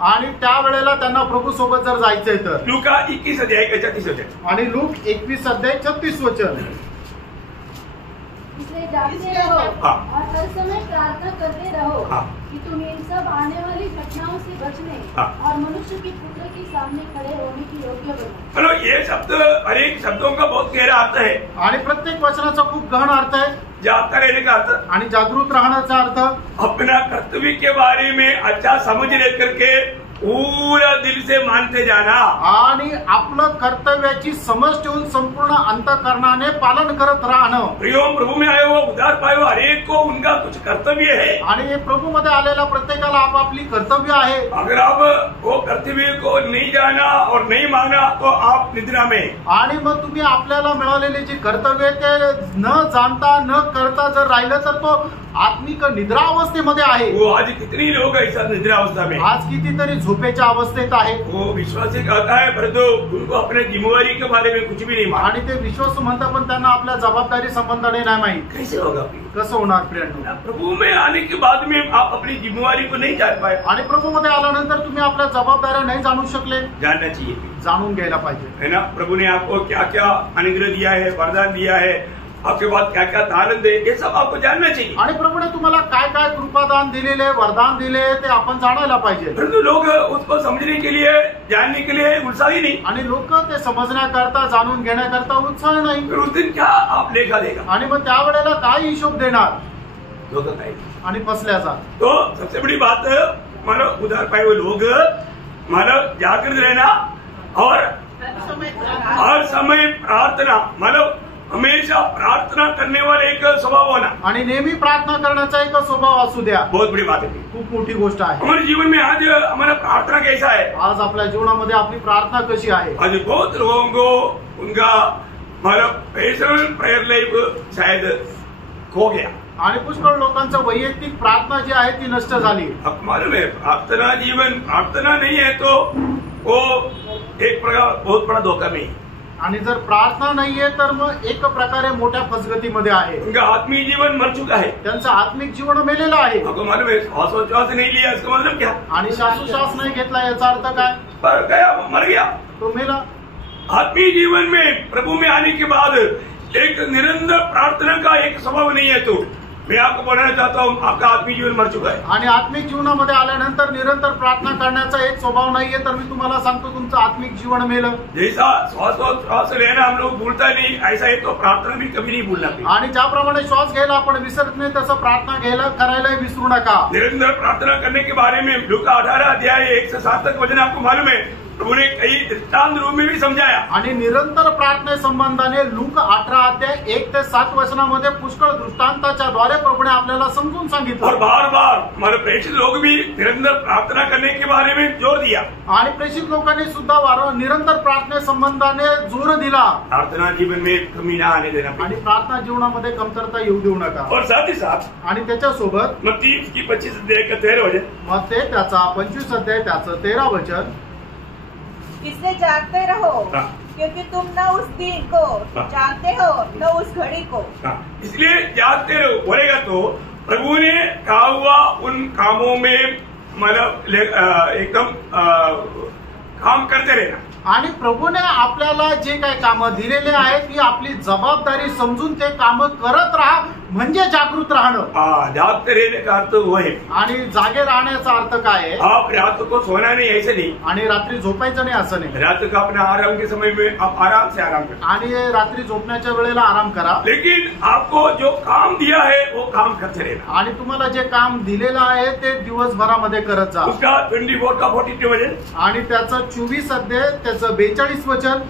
आणि त्यावेळेला त्यांना प्रभू सोबत जर जायचंय तर लूका 21 अध्याय का 34 वचन. आणि लूक 21 अध्याय 36 वचन. इसलिए जागते रहो और हर समय प्रार्थना करते रहो कि तुम इन सब आने वाली घटनाओं से बचने और मनुष्य की पुत्र के सामने खड़े होने की योग्य बनो. हेलो, ये शब्द हर एक शब्दों का बहुत गहरा अर्थ है. आणि प्रत्येक वचनाचा खूप गहन अर्थ आहे. जागता रहने का अर्थ आणि जागृत राहण्याचा अर्थ अपना कर्तव्य के बारे में अच्छा समझ लेकर के पूरा दिल से मानते जाना. आणि आपलं कर्तव्याची समज ठेवून संपूर्ण अंतःकरणाने पालन करत राहणं. प्रियोम प्रभु में आए हो, उद्धार पाए हो, हर एक को उनका कुछ कर्तव्य है. आणि प्रभू मध्ये आलेला प्रत्येकाला आपापली कर्तव्य आहे. अगर आप वो कर्तव्य को नहीं जाना और नहीं माना तो आप निद्रा में. आणि मग तुम्ही आपल्याला मिळालेली जी कर्तव्य ते न जाणता न करता जर राहिलं तर तो आत्मिक निद्रा अवस्थेमध्ये आहे. वो आज कितनी लोग ऐसा निद्रा अवस्था में, आज कितीतरी झोपेच्या अवस्थेत आहे. वो विश्वासी कहता है परंतु उनको अपने जिम्मेवारी के बारे में कुछ भी नहीं मालूम. आणि ते विश्वास म्हणतात पण त्यांना आपल्या जबाबदारी संबंधाने नाही माहित. कैसे होगा? कसं होणार प्रियांनो? प्रभु में आने के बाद में आप अपनी जिम्मेवारी को नहीं जान पाए. आणि प्रभू मध्ये आल्यानंतर तुम्ही आपल्या जबाबदाऱ्या नाही जाणू शकले. जानना चाहिए, जाणून घ्यायला पाहिजे है ना. प्रभु ने आपको क्या क्या अनुग्रह दिया है, वरदान दिया है, आपके पास क्या क्या तारन दे, ये सब आपको जानना चाहिए. आणि प्रभूने तुम्हाला काय काय कृपादान दिलेले, वरदान दिले ते आपण जाणायला पाहिजे. परंतु लोग उसको समझने के लिए, जानने के लिए उत्साही नहीं. आणि लोक ते समजण्याकरता, जाणून घेण्याकरता उत्साह नाही. फिर उस दिन क्या आप लेखा देगा? आणि मग त्यावेळेला काय हिशोब देणार? धोखा खाएगा. आणि फसल्याचा. तो सबसे बड़ी बात मानो उधार पाए हुए लोग मानो जागृत रहना और हर समय प्रार्थना, मानो हमेशा प्रार्थना करने वाले एक स्वभाव होना. आणि नेहमी प्रार्थना करण्याचा एक स्वभाव असू द्या. बहुत बड़ी बात है. खूप मोठी गोष्ट आहे. हमारे जीवन में आज हमारा प्रार्थना कैसा है? आज आपल्या जीवनामध्ये आपली प्रार्थना कशी आहे? आज बहुत लोगों को उनका मतलब पर्सनल प्रेयर लाइफ शायद खो गया. आणि पुष्कळ लोकांचं वैयक्तिक प्रार्थना जी आहे ती नष्ट झाली. अब मालूम है, प्रार्थना जीवन प्रार्थना नहीं है तो वो एक प्रकार बहुत बड़ा धोखा में. आणि जर प्रार्थना नाहीये तर मग एक प्रकारे मोठ्या फसगतीमध्ये आहे. उनका आत्मीय जीवन मर चुका है. त्यांचं आत्मिक जीवन मेलेलं आहे. आपको मालूम है, श्वासोच्छ्वास नहीं लिया, इसका मतलब क्या? आणि श्वासोच्छ्वास नाही घेतला याचा अर्थ काय? पर गया, मर गया. तो मेला. आत्मीय जीवन में प्रभु में आने के बाद एक निरंतर प्रार्थना का एक स्वभाव नहीं है. तो मैं आपको बोलना चाहता हूँ, आपका आत्मिक जीवन मर चुका है। आणि आत्मिक जीवनामध्ये आल्यानंतर निरंतर प्रार्थना करण्याचा एक स्वभाव नाहीये, तर मी तुम्हाला सांगतो तुमचं आत्मिक जीवन मेलं. जैसा श्वास लेना हम लोग भूलता नहीं, ऐसा ही तो प्रार्थना भी कभी नहीं भूलना चाहिए। आणि ज्याप्रमाणे श्वास घ्यायला आपण विसरत नाही, तसं प्रार्थना घ्यायला करायलाही विसरू नका. निरंतर प्रार्थना करने के बारे में लूका 18 अध्याय 1 से 7 तक वचन आपको मालूम है, प्रभु ने कई दृष्टांत रूप में भी समझाया. आणि निरंतर प्रार्थने संबंधाने लूक 18 अध्याय 1 ते 7 वचनामध्ये पुष्कळ दृष्टांताच्या द्वारे प्रभूने आपल्याला समजून और सांगितलं. बार बार हमारे प्रेषित लोग भी निरंतर प्रार्थना करने के बारे में जोर दिया. आणि प्रेषित लोकांनी सुद्धा निरंतर प्रार्थने संबंधाने जोर दिला. प्रार्थना जीवन में कमी ना आने देना आणि प्रार्थना जीवनामध्ये कमतरता येऊ देऊ नका. और साथ ही साथ आणि त्याच्यासोबत मत्ती की 25 अध्याय का 13 वचन, मत्ते त्याचा 25 अध्याय त्याचं 13 वचन, इसलिए जागते रहो क्योंकि तुम न उस दिन को जानते हो न उस घड़ी को. इसलिए जागते रहो बोलेगा तो प्रभु ने कहा हुआ उन कामों में मतलब एकदम काम करते रहना. आणि प्रभूने आपल्याला जे काही कामं दिलेले आहेत ती आपली जबाबदारी समजून ते कामं करत राहा, म्हणजे जागृत राहणं. जागते रहने का अर्थ वो है. आणि जागे राहण्याचा अर्थ काय आहे? आप रात को सोना नहीं, ऐसे नहीं. आणि रात्री झोपायचं नाही असं नाही. रात का अपना आराम के समय में आप आराम से आराम करें. आणि रात्री झोपण्याच्या वेळेला आराम करा. लेकिन आपको जो काम दिया है वो काम करते रहना. आणि तुम्हाला जे काम दिलेलं आहे ते दिवसभरामध्ये करत जा. उसका 24 का 42 वचन, आणि त्याचं 24 अध्याय त्याचं 42 वचन,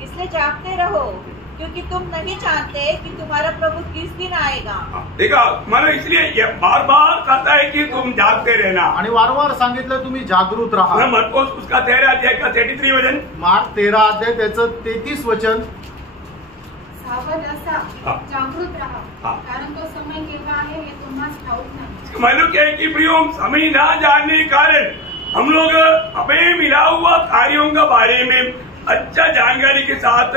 इसलिए जागते रहो क्योंकि तुम नहीं जानते कि तुम्हारा प्रभु किस दिन आएगा. देखा मला इसलिए बार बार कहता है कि तुम जागते रहना. आणि वारंवार सांगितलं तुम्ही जागृत राहा. मरकोस उसका 13 अध्याय का 33 वचन, मार्क 13 अध्याय त्याचं 33 वचन, सावध असा, जागृत राहा, कारण तो समय केव्हा आहे हे तुम्हाला ठाऊक नाही. मतलब क्या है कि प्रियो समय ना जानने के कारण हम लोग हमें मिला हुआ कार्यों के बारे में अच्छा जानकारी के साथ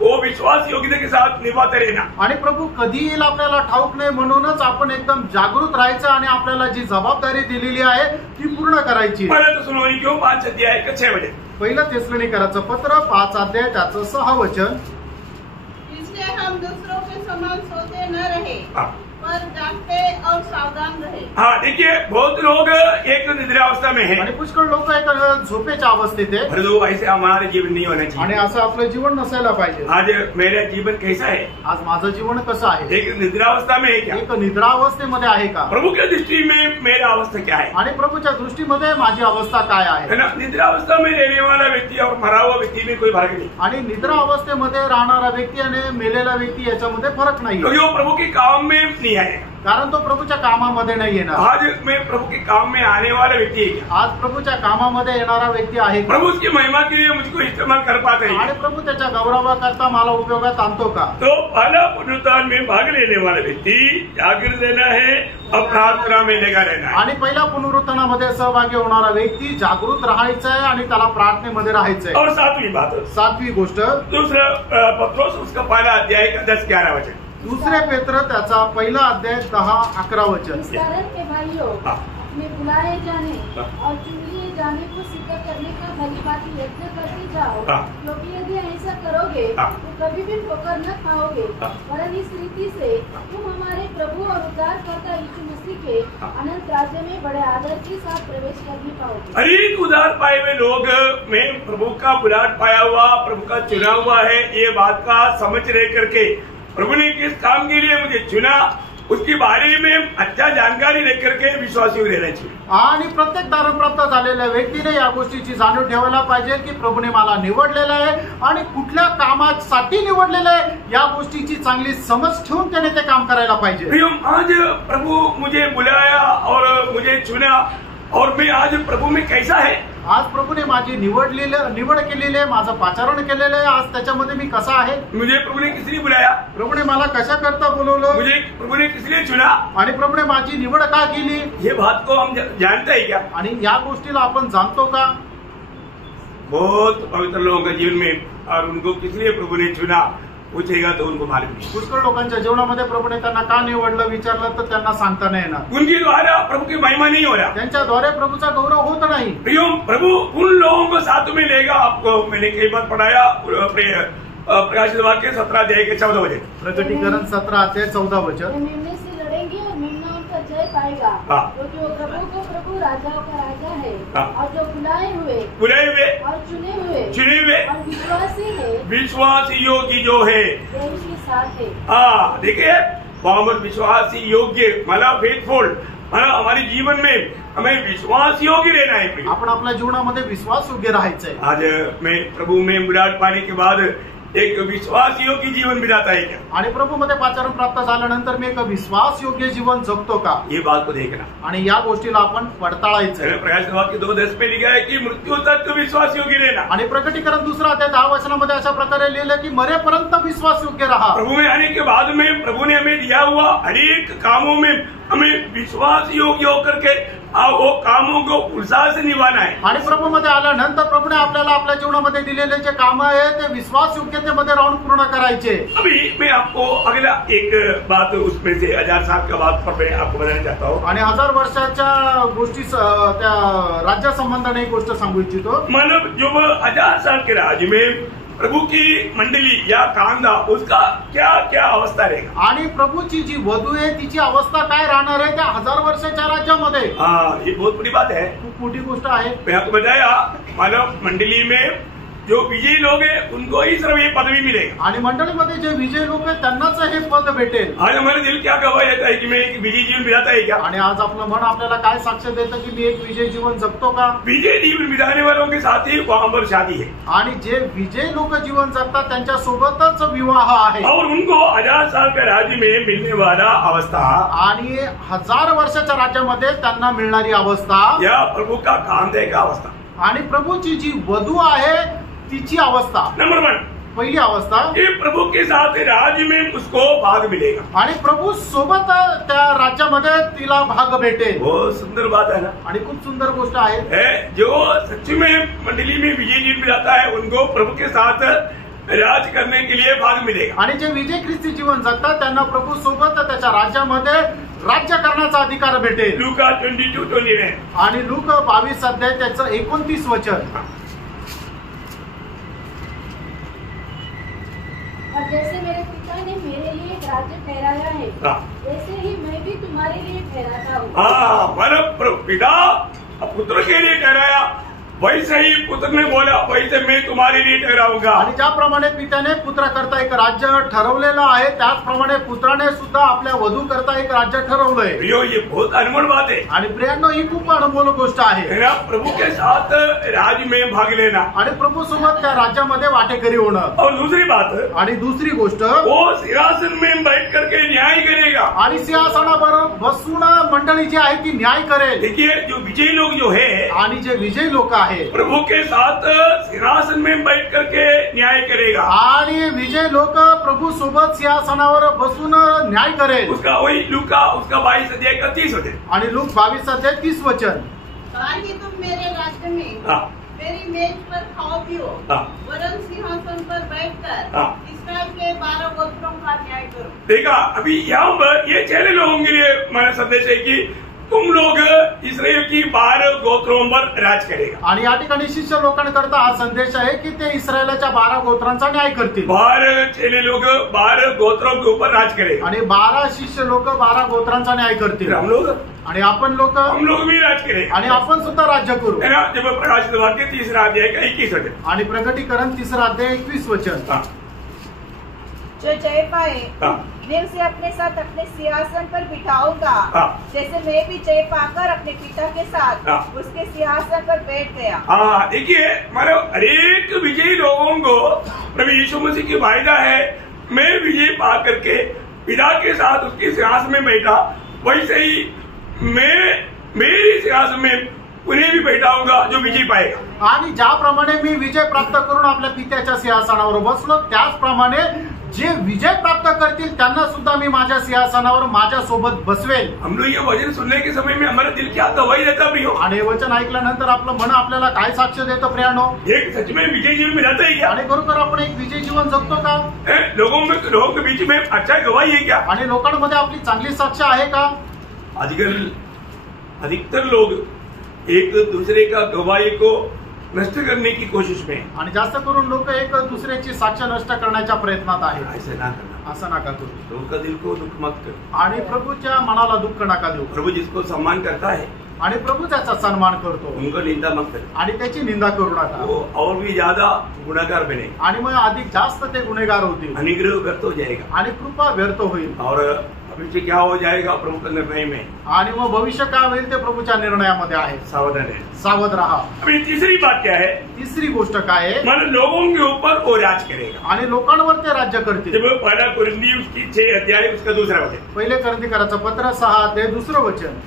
वो विश्वास योग्यता के साथ निभाते रहना. आणि प्रभू कधी येईल आपल्याला ठाऊक नाही, म्हणूनच आपण एकदम जागृत राहायचं आणि आपल्याला जी जबाबदारी दिलेली आहे ती पूर्ण करायची. पहिलं तेसलोनिकैयों 5 अध्याय का 6 वचन, पहिलं तेसलोनिकराचं पत्र 5 अध्याय त्याचं 6 वचन, इसलिए हम दूसरों के समान सोते न रहे पर जागते और सावधान रहे. देखिए बहुत लोग एक निद्रावस्था में है आणि पुष्कळ लोक एक झोपेच्या अवस्थेत आहे. परंतु ऐसे हमारा जीवन नहीं होना आणि चाहिए. असं आपलं जीवन नसायला पाहिजे. आज मेरा जीवन कैसा है? आज माझं जीवन कसं आहे? एक निद्रावस्था में है क्या? एक निद्रावस्थेमध्ये आहे का? प्रभु की दृष्टि में मेरा अवस्था क्या है? आणि प्रभूच्या दृष्टीमध्ये माझी अवस्था काय आहे? है ना. निद्रावस्था में रहने वाला व्यक्ति और मरा हुआ व्यक्ति में कोई फर्क नहीं. आणि निद्रा अवस्थेमध्ये राहणारा व्यक्ती आणि मेलेला व्यक्ती याच्यामध्ये फरक नाही. क्योंकि वो प्रभु के काम में नहीं आएगा. कारण तो प्रभूच्या कामामध्ये नाही येणार. आज मैं प्रभु के काम में आने वाला व्यक्ति है क्या? आज प्रभूच्या कामामध्ये येणारा व्यक्ती आहे का? प्रभु उसकी महिमा के लिए मुझको इस्तेमाल कर पाते हैं. आणि प्रभू त्याच्या गौरवाकरता मला उपयोगात आणतो का? तो पहला पुनरुत्थान में भाग लेने वाला व्यक्ति जागृत रहना है और प्रार्थना में लगा रहना है. आणि पहिल्या पुनरुत्थानामध्ये सहभागी होणारा व्यक्ती जागृत राहायचा आहे आणि त्याला प्रार्थनेमध्ये राहायचंय. और सातवीं बात, 7वी गोष्ट, दूसरा पत्रोस उसका पहला अध्याय का 10-11 वचन, दुसरे पेत्र त्याचा पहिला अध्याय 10-11 वचन. इस कारण के भाइयों, अपने बुलाए जाने और चुन लिए जाने को सिद्ध करने का भलीभांति यत्न करते जाओ, क्योंकि यदि ऐसा करोगे तो कभी भी ठोकर न खाओगे, वरन इस रीति से तुम हमारे प्रभु और उद्धारकर्ता यीशु मसीह के अनंत राज्य में बड़े आदर के साथ प्रवेश करने पाओगे. अनेक उद्धार पाए हुए लोग में प्रभु का बुलाहट पाया हुआ, प्रभु का चुना हुआ है, ये बात का समझ रह करके प्रभु ने किस काम के लिए मुझे चुना उसके बारे में अच्छा जानकारी लेकर के विश्वासी रहना चाहिए. आणि प्रत्येक दानप्राप्त झालेल्या व्यक्तीने या गोष्टीची जाणीव ठेवायला पाहिजे की प्रभूने मला निवडलेलं आहे आणि कुठल्या कामासाठी निवडलेलं आहे या गोष्टीची चांगली समज ठेवून त्याने ते काम करायला पाहिजे. आज प्रभु मुझे बुलाया और मुझे चुना और मैं आज प्रभु में कैसा है? आज प्रभूने माझी निवड केलेली आहे, माझं पाचारण केलेलं आहे. आज त्याच्यामध्ये मी कसा आहे? मुझे प्रभु ने किस लिए बुलाया? प्रभूने मला कशा करता बोलवलं? मुझे प्रभु ने किस लिए चुना? आणि प्रभूने माझी निवड का केली? ये बात को हम जानते हैं क्या? आणि या गोष्टीला आपण जाणतो का? बहुत पवित्र लोगों के जीवन में और उनको किस लिए प्रभु ने चुना पूछेगा तो उनको मालूम नहीं. पुष्कळ लोकांच्या जीवनामध्ये प्रभूने त्यांना का निवडलं विचारलं तर त्यांना सांगता नाही येणार. उनके द्वारा प्रभु की महिमा नहीं हो रहा. त्यांच्याद्वारे प्रभूचा गौरव होत नाही. प्रभु उन लोगों को साथ में लेगा. आपको मैंने कई बार पढ़ाया प्रकाशित वाक्य 17 अध्याय के 14 वचन। प्रकटीकरण 17 अध्याय 14 वचन। मेमने से लड़ेंगे और मेमना उनका जय पाएगा, क्योंकि वो प्रभु को प्रभु राजाओं का राजा है, और जो बुलाए हुए और चुने हुए और विश्वासी है, विश्वासी योग्य जो है उसके साथ है। देखिए वहां पर विश्वासी योग्य मतलब फेथफुल, मतलब हमारे जीवन में हमें विश्वास योग्य रहना है। आपण आपल्या जीवनामध्ये विश्वास योग्य राहायचंय। आज मैं प्रभु में बुलाहट पाने के बाद एक विश्वास योग्य जीवन बिताता है क्या? आणि प्रभू मध्ये पाचारण प्राप्त झाल्यानंतर मी एक विश्वास योग्य जीवन जगतो का, ये बात को देखना आणि या गोष्टीला आपण पडताळायचं। प्रकाशित वाक्य 2:10 में लिखा है कि मृत्यू तक विश्वास योग्य रहना। आणि प्रकटीकरण 2 अध्याय 10 वचनामध्ये अशा प्रकारे लिहिलं की मरेपर्यंत विश्वास योग्य रहा। प्रभु में आने के बाद में प्रभु ने हमें दिया हुआ अनेक कामों में हमें विश्वास योग्य होकर के वो कामों को उत्साह से निभाना है। आणि प्रभू मध्ये आल्यानंतर प्रभूने आपल्याला आपल्या जीवनामध्ये दिलेले जे काम आहे ते विश्वास योग्यतेमध्ये राहून पूर्ण करायचे। अभी मैं आपको अगला एक बात उसमें से 1000 साल का बात पर मैं आपको बताना चाहता हूँ। आणि 1000 वर्षाच्या गोष्टी त्या राज्य संबंधाने एक गोष्ट सांगू इच्छितो। मतलब जो 1000 साल के राज्य में प्रभु की मंडली या कांदा उसका क्या क्या अवस्था रहेगा, आणि प्रभूची जी वधू आहे तिची अवस्था काय राहणार आहे त्या 1000 वर्षाच्या राज्यामध्ये। ये बहुत बड़ी बात है, खूप मोठी गोष्ट आहे। मैं आपको बताया मानव मंडली में जो विजयी लोग हैं उनको ही सिर्फ ये पदवी मिलेगा, आणि मंडळीमध्ये जे विजय लोक आहेत त्यांनाच हे पद भेटेल। आज हमारे दिल क्या गवाही देता है कि मैं एक विजयी जीवन बिताता है क्या? आणि आज आपलं मन आपल्याला काय साक्ष देतं की मी एक विजय जीवन जगतो का? विजय जीवन बिताने वालों के साथ ही वहाँ पर शादी है, आणि जे विजय लोक जीवन जगतात त्यांच्या सोबतच विवाह आहे, और उनको 1000 साल के राज्य में मिलने वाला अवस्था आणि 1000 वर्षाच्या राज्यामध्ये त्यांना मिळणारी अवस्था या प्रभु का कांदे का अवस्था, आणि प्रभूची जी वधू आहे तिची अवस्था। नंबर 1 पहिली अवस्था, ये प्रभु के साथ राज्य में उसको भाग मिलेगा, आणि प्रभू सोबत त्या राज्यामध्ये तिला भाग भेटेल। बहुत सुंदर बात है ना, आणि खूप सुंदर गोष्ट आहे। जो सच में मंडली में विजय जीवन बिताता है उनको प्रभु के साथ राज करने के लिए भाग मिलेगा, आणि जे विजय ख्रिस्ती जीवन जगतात त्यांना प्रभू सोबत त्याच्या राज्यामध्ये राज्य करण्याचा अधिकार भेटेल। लूका 22:29 आणि लूक 22 अध्याय त्याचं 29 वचन। और जैसे मेरे पिता ने मेरे लिए एक राज्य ठहराया है, वैसे ही मैं भी तुम्हारे लिए ठहराता हूँ। पिता पुत्र के लिए ठहराया, वैसे ही पुत्र ने बोला वैसे मैं तुम्हारे लिए ठहराऊंगा। आणि ज्याप्रमाणे पित्याने पुत्र करता एक राज्य ठरवलेलं आहे त्याचप्रमाणे पुत्राने सुद्धा आपल्या वधू करता एक राज्य ठरवलंय। ये बहुत अनमोल बात है, आणि प्रियांनो ही खूप अनमोल गोष्ट आहे। प्रभु के साथ राज्य में भाग लेना आणि प्रभू सोबत त्या राज्यामध्ये वाटेकरी होणं। और दूसरी बात, आणि दुसरी गोष्ट, वो सिंहासन में बैठ करके न्याय करेगा, आणि सिंहासनावर बसून मंडळी जी आहे ती न्याय करेल। देखिए जो विजयी लोग जो है आणि जे विजयी लोक आहे प्रभु के साथ सिंहासन में बैठ करके न्याय करेगा, आणि विजय लोक प्रभु सोबत सिंहासनावर बसून न्याय करेल। उसका वही लूका उसका 22 अध्याय का 30 अध्याय। आणि लूक 22 अध्याय 30 वचन। ताकि तुम मेरे राज्य में मेरी मेज पर खाओ पियो, वरन सिंहासन पर बैठकर इस्राएल के 12 गोत्रों का न्याय करो। देखा अभी यहाँ पर ये चेले लोगों के लिए मेरा संदेश है कि तुम लोग इस्राएल की 12 गोत्रों पर राज करेगा। आणि या ठिकाणी शिष्य लोकांकरता हा संदेश आहे की ते इस्रायलाच्या 12 गोत्रांचा न्याय करतील। 12 चेले लोग 12 गोत्रों के ऊपर राज करेगा, आणि 12 शिष्य लोक 12 गोत्रांचा न्याय करतील। हम लोग आणि आपण लोक हम लोग भी राज करेंगे, आणि आपण सुद्धा राज्य करू। जब प्रकाशित वाक्य 3 अध्याय का 21 अध्याय। आणि प्रकटीकरण 3 अध्याय 21 वचन। जो जय पाए मैं उसे अपने साथ अपने सिंहासन पर बिठाऊंगा, जैसे मैं भी जय पाकर अपने पिता के साथ उसके सिंहासन पर बैठ गया। देखिए मतलब हरेक विजयी लोगों को प्रभु यीशु मसीह की वायदा है, मैं विजय पा करके पिता के साथ उसके सिंहासन में बैठा, वैसे ही मैं मेरे सिंहासन में उन्हें भी बैठाऊंगा जो विजय पाएगा। आणि ज्याप्रमाणे मी विजय प्राप्त करून आपल्या पित्याच्या सिंहासनावर बसलो त्याचप्रमाणे जे विजय प्राप्त करतील त्यांना सुद्धा मी माझ्या सिंहासनावर माझ्या सोबत बसवेल। हम लोग ये वचन सुनने के समय में हमारा दिल क्या गवाही देता प्रियो, आणि वचन ऐकल्यानंतर आपलं मन आपल्याला काय साक्ष देतं प्रियानो? एक सच में विजय जीवन मिलाता है क्या? आणि खरोखर आपण एक विजय जीवन जगतो का? लोगों के बीच में अच्छा गवाही है क्या? आणि लोकांमध्ये आपली चांगली साक्ष आहे का? आजकल अधिकतर लोग एक दूसरे का गवाही को नष्ट करने की कोशिश में, आणि जास्त करून लोक एक दुसऱ्याची साक्ष नष्ट करण्याच्या प्रयत्नात आहेत. ऐसे ना करना, असं नका करू. प्रभु का दिल को दुख मत करो. आणि प्रभूच्या मनाला दुःख नका देऊ. प्रभु जिसको सम्मान करता है आणि प्रभू त्याचा सन्मान करतो, उनको निंदा मत करो. आणि त्याची निंदा करू नका. वो और भी ज्यादा गुनाहगार बने, आणि मग अधिक जास्त ते गुन्हेगार होतील, अनुग्रह व्यर्थ हो जाएगा, आणि कृपा व्यर्थ होईल. और भविष्य क्या हो जाएगा प्रभु के निर्णय में. आणि मग भविष्य काय होईल ते प्रभूच्या निर्णयामध्ये आहे. सावधान है. सावध राहा. अभी तीसरी बात क्या है? तिसरी गोष्ट काय आहे? मन लोगों के ऊपर वो राज करेगा. आणि लोकांवर ते राज्य करतील. जब पहला कुरिन्थी उसकी 6 अध्याय उसका दूसरा वचन. पहिले कुरिन्थीकराचं पत्र 6 ते दुसरं वचन.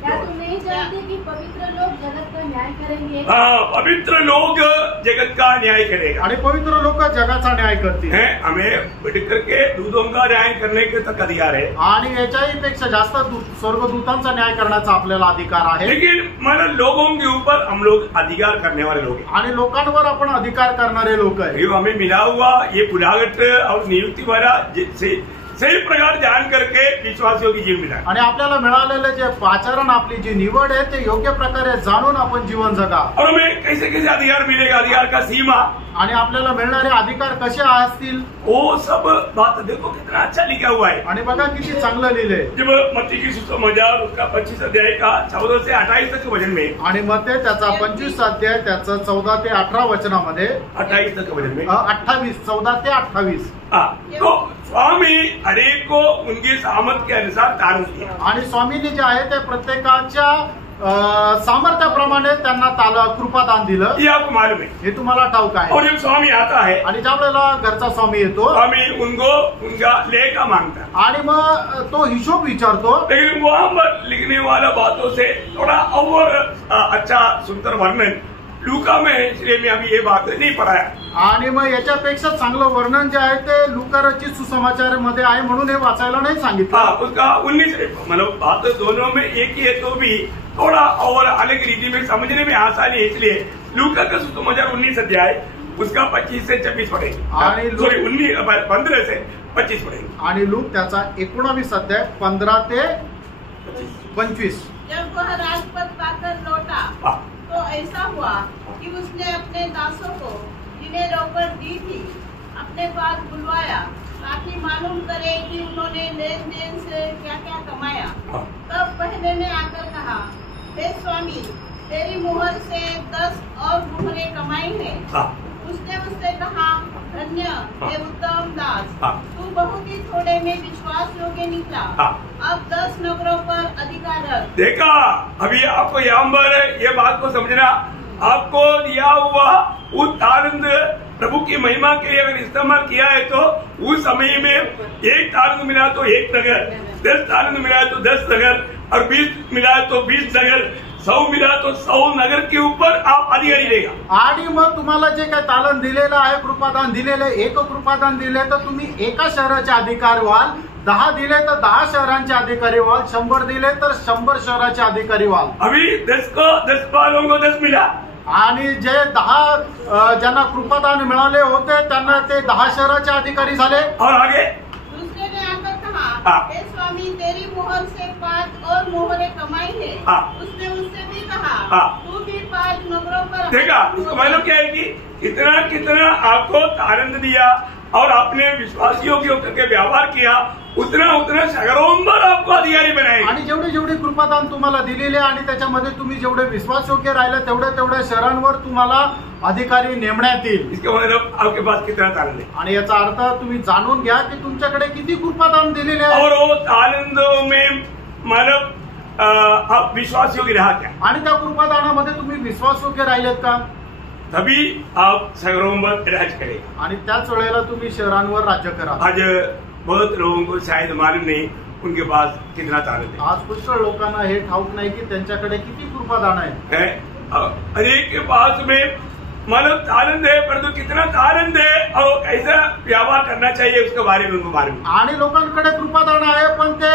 क्या तुम नहीं जानते कि पवित्र लोग जगत का न्याय करेंगे? हाँ, पवित्र लोग जगत का न्याय करेगा. आणि पवित्र लोक जगाचा न्याय करतील. हमें बढ़ करके दूतों का न्याय करने के तक अधिकार है, आणि याच्याही पेक्षा जास्त स्वर्गदूतांचा न्याय करण्याचा आपल्याला अधिकार आहे. लेकिन मन लोगों के ऊपर हम लोग अधिकार करने वाले लोग हैं. आणि लोकांवर आपण अधिकार करणारे लोक आहे. ये हमें मिला हुआ ये बुलाहट और नियुक्ति वाला सही प्रकार जान करके विश्वासियों की जीवन मिला. आणि आपल्याला मिळालेले जे आचरण, आपली जी निवड आहे ते योग्य प्रकारे जाणून आपण जीवन जगा. और हमें कैसे कैसे अधिकार मिलेगा, अधिकार का सीमा, आणि आपल्याला मिळणारे अधिकार कसे असतील वो सब बात देखो कितना अच्छा लिखा हुआ है. आणि बघा किती चांगलं लिहिलंय. जब मत्ती की सुसमाचार उसका 25 अध्याय का 14 से 28 तक वचन में, आणि मग ते त्याचा 25 अध्याय त्याचं 14 ते 18 वचनामध्ये, 28 तक वचन में 28 14 ते 28. तो स्वामी हरेक को उनके सामर्थ के अनुसार तारण दिया. आणि स्वामींनी जे आहे ते प्रत्येकाच्या सामर्थ्याप्रमाणे त्यांना कृपादान दिलं. ये आपको मालूम है. हे तुम्हाला ठाऊक आहे. और जब स्वामी आता है, आणि ज्या वेळेला घरचा स्वामी येतो, स्वामी उनको उनका लेखा मांगता है. आणि मग तो हिशोब विचारतो. लेकिन वहां पर लिखने वाला बातों से थोड़ा और अच्छा सुंदर वर्णन लूका में, इसलिए मैं अभी ये बात नहीं पढ़ाया. आणि मग याच्यापेक्षा चांगलं वर्णन जे आहे ते लूकाची सुसमाचार मध्ये आहे, म्हणून हे वाचायला नाही सांगितलं. उसका 19 मतलब बात दोनों में एक ही है, तो भी थोड़ा और अलग रीति में समझने में आसानी है, इसलिए लूका का सुसमाचार 19 अध्याय उसका 25 से 26 पढ़ेंगे. सॉरी 15 से 25 पढ़ेंगे. आणि लूक त्याचा 19 अध्याय 15 ते 25. जब वह राजपथ पाकर लौटा तो ऐसा हुआ कि उसने अपने दासों को जिन्हें नौकर दी थी अपने पास बुलवाया ताकि मालूम करे कि उन्होंने लेन देन से क्या क्या कमाया. तब पहले ने आकर कहा, हे स्वामी, तेरी मुहर से 10 और मुहरें कमाई है. उसने उससे कहा, धन्य हे उत्तम दास, तू बहुत ही थोड़े में विश्वास योग्य निकला, अब 10 नगरों पर अधिकार रख. देखा, अभी आपको यहाँ पर ये बात को समझना, आपको दिया हुआ वो तारंद प्रभु की महिमा के लिए अगर इस्तेमाल किया है तो उस समय में 1 तारंद मिला तो 1 नगर, 10 तारंद मिला है तो 10 नगर, और 20 मिला है तो 20 नगर, 100 मिला तो 100 नगर के ऊपर आप अधिकारी देगा. आणि मग तुम्हाला जे काही तालन दिलेलं आहे, कृपादान दिलेलं, एक कृपादान दिले तर तुम्ही एका शहराचे अधिकारी व्हाल. 10 दिले तर 10 शहरांचे अधिकारी व्हाल. 100 दिले तर 100 शहराचे अधिकारी व्हाल. अभी 10 वालों को 10 मिला. आणि जे 10 ज्यांना कृपादान मिळाले होते त्यांना ते 10 शहराचे अधिकारी झाले. और आगे दूसरे ने आकर कहा, हे स्वामी, तेरी मुहर से 5 और मोहरें कमाई है. उसने उससे भी कहा, तू भी 5 नगरों पर. देखा, इसका मतलब क्या है कि कितना कितना आपको तारंद दिया और आपने विश्वासियों के होकर के व्यवहार किया, उतना उतना शहरों आपको अधिकारी बनाएगा. आणि जेवढे जेवढे कृपादान तुम्हाला दिलेले आणि त्याच्यामध्ये तुम्ही जेवढे विश्वासयोग्य राहिले तेवढ्या शहरांवर तुम्हाला अधिकारी नेमण्यात येईल. इसका मतलब आपके पास कितना तारंद है. आणि याचा अर्थ तुम्ही जाणून घ्या की तुमच्याकडे किती कृपादान दिलेले आहे. और वो तारंदों में मतलब आप विश्वास योग्य रहा क्या. आणि त्या कृपादानामध्ये तुम्ही विश्वासयोग्य राहिलेत का. तभी आप शहरों पर राज करेगा. आणि त्याच वेळेला तुम्ही शहरांवर राज्य करा. आज बहुत लोगों को शायद मालूम नहीं उनके पास कितना तारंद है. आज पुष्कळ लोकांना हे ठाऊक नाही की त्यांच्याकडे किती कृपादान आहे. अनेक के पास में मालूम तालंद है, परंतु कितना तालंद है और कैसा व्यवहार करना चाहिए उसके बारे में मालूम. आणि लोकांकडे कृपादान आहे, पण ते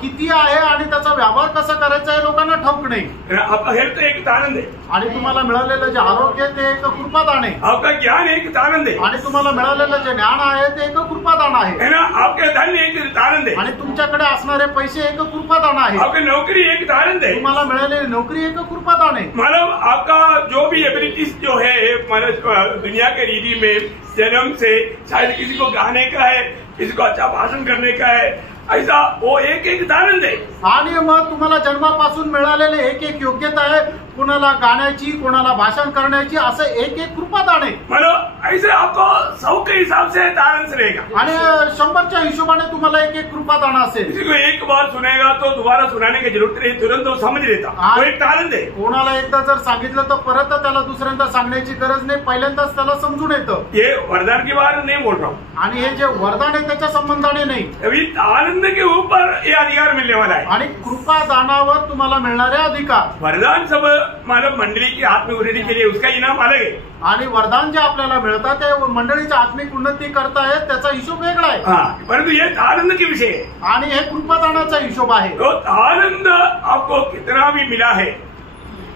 किती आहे आणि त्याचा व्यवहार कसा करायचा आहे लोकांना ठाऊक नाही. आपका हेल्थ एक तालंद है, आणि तुम्हाला मिळालेलं जे आरोग्य ते एक कृपादान आहे. आपका ज्ञान एक तालंद है, आणि तुम्हाला मिळालेलं जे ज्ञान आहे ते एक कृपादान आहे. है ना. आपके धन एक तालंद है, आणि तुमच्याकडे असणारे पैसे एक कृपादान आहे. आपकी नौकरी एक तालंद है, तुम्हाला मिळालेली नोकरी एक कृपादान आहे. मतलब आपका जो भी एबिलिटीज जो है मतलब दुनिया के रीति में जन्म से शायद किसी को गाने का है, किसी को अच्छा भाषण करने का है, ऐसा वो एक एक तालंद है. आणि मग तुम्हाला जन्मापासून मिळालेले एक एक योग्यता आहे. कोणाला गाण्याची, कोणाला भाषण करण्याची, असं एक एक कृपादान आहे. मतलब ऐसे आपको 100 के हिसाब से तालंत रहेगा. आणि 100च्या हिशोबाने तुम्हाला एक एक कृपादान असेल. किसी को एक बार सुनेगा तो दोबारा सुनाने की जरूरत नहीं, तुरंत वो समझ लेता. वो एक तालंत है. कोणाला एकदा जर सांगितलं तर परत त्याला दुसऱ्यांदा सांगण्याची गरज नाही, पहिल्यांदाच त्याला समजून येतं. ये वरदान की बात नहीं बोल रहा हूँ, आणि हे जे वरदान आहे त्याच्या संबंधाने नाही. अभी तालंत के ऊपर ये अधिकार मिलने वाला है. आणि कृपादानावर तुम्हाला मिळणारे अधिकार. वरदान सब मानव मंडली की आत्मिक उन्नति के लिए उसका इनाम अलग है. आणि वरदान जे आपल्याला मिळतात ते मंडळीच्या आत्मिक उन्नती करतायत, त्याचा हिशोब वेगळा आहे. हाँ, परंतु ये तालंत के विषय है. आणि हे कृपादानाचा हिशोब आहे. तो तालंत आपको कितना भी मिला है,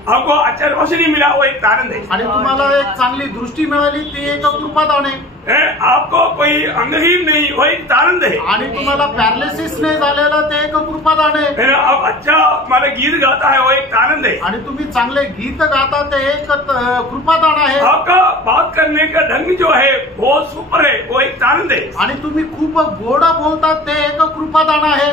आपको अच्छा रोशनी मिला, वो एक तालंत है. आणि तुम्हाला एक चांगली दृष्टी मिळाली, ती एक कृपादान आहे. आपको कोई अंगहीन नहीं, वो एक तालंत है. आणि तुम्हाला पॅरालिसिस नाही झालेला, ते एक कृपादान आहे. आप अच्छा हमारा गीत गाता है, वो एक तालंत है. आणि तुम्ही चांगले गीत गाता, ते एक कृपादान आहे. आपका बात करने का ढंग जो है बहुत सुपर है, वो एक तालंत है. आणि तुम्ही खूप गोड बोलतात, ते एक कृपादान आहे.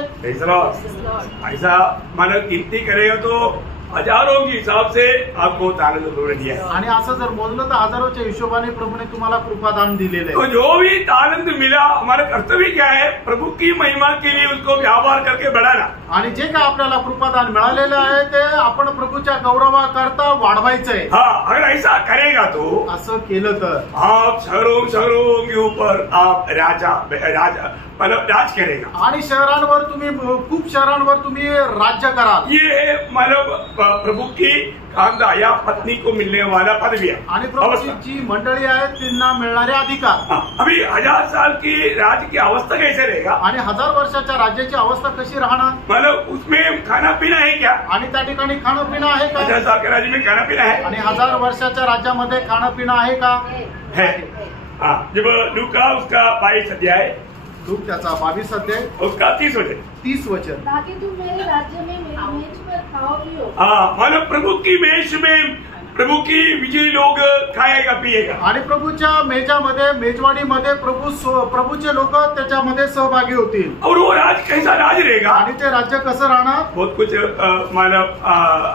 ऐसा मानव गिनती करेगा तो हजारों के हिसाब से आपको तालंत दिया है. आणि असं जर मोजलं तर हजारोच्या हिशोबाने प्रभूने तुम्हाला कृपादान दिलेलं तो आहे. जो भी तालंत मिला, हमारा कर्तव्य क्या है, प्रभु की महिमा के लिए उसको व्यवहार करके बढ़ाना. आणि जे काय आपल्याला कृपादान मिळालेलं आहे ते आपण प्रभूच्या गौरवाकरता वाढवायचंय. हाँ, अगर ऐसा करेगा तो असं केलं तर आप शहरों के ऊपर आप राजा मतलब राज करेगा. आणि शहरांवर तुम्ही, खूप शहरांवर तुम्ही राज्य कराल. ये मतलब प्रभु की खानदा या पत्नी को मिलने वाला पदवी है. आणि प्रभूची जी मंडळी आहेत त्यांना मिळणारे अधिकार. अभी 1000 साल की राज्य की अवस्था कैसे रहेगा, आणि 1000 वर्षाच्या राज्याची अवस्था कशी राहणार. मतलब उसमें खाना पीना है क्या, आणि त्या ठिकाणी खाणं पिणं आहे का. 1000 साल के राज्य में खाना पीना है. आणि 1000 वर्षाच्या राज्यामध्ये खाणं पिणं आहे का. है. हाँ, जब लूका उसका 22 अध्याय, लूक त्याचा 22 अध्याय उसका 30 वचन, 30 वचन. ताकि तुम मेरे राज्य में मेरी मेज पर खाओ पियो. हाँ, मानो प्रभु की मेज में प्रभु की विजयी लोग खाएगा पिएगा. आणि प्रभूच्या मेजामध्ये, मेजवानीमध्ये प्रभूचे लोक त्याच्यामध्ये सहभागी होतील. और वो राज कैसा राज रहेगा, आणि ते राज्य कसं राहणार. बहुत कुछ मानव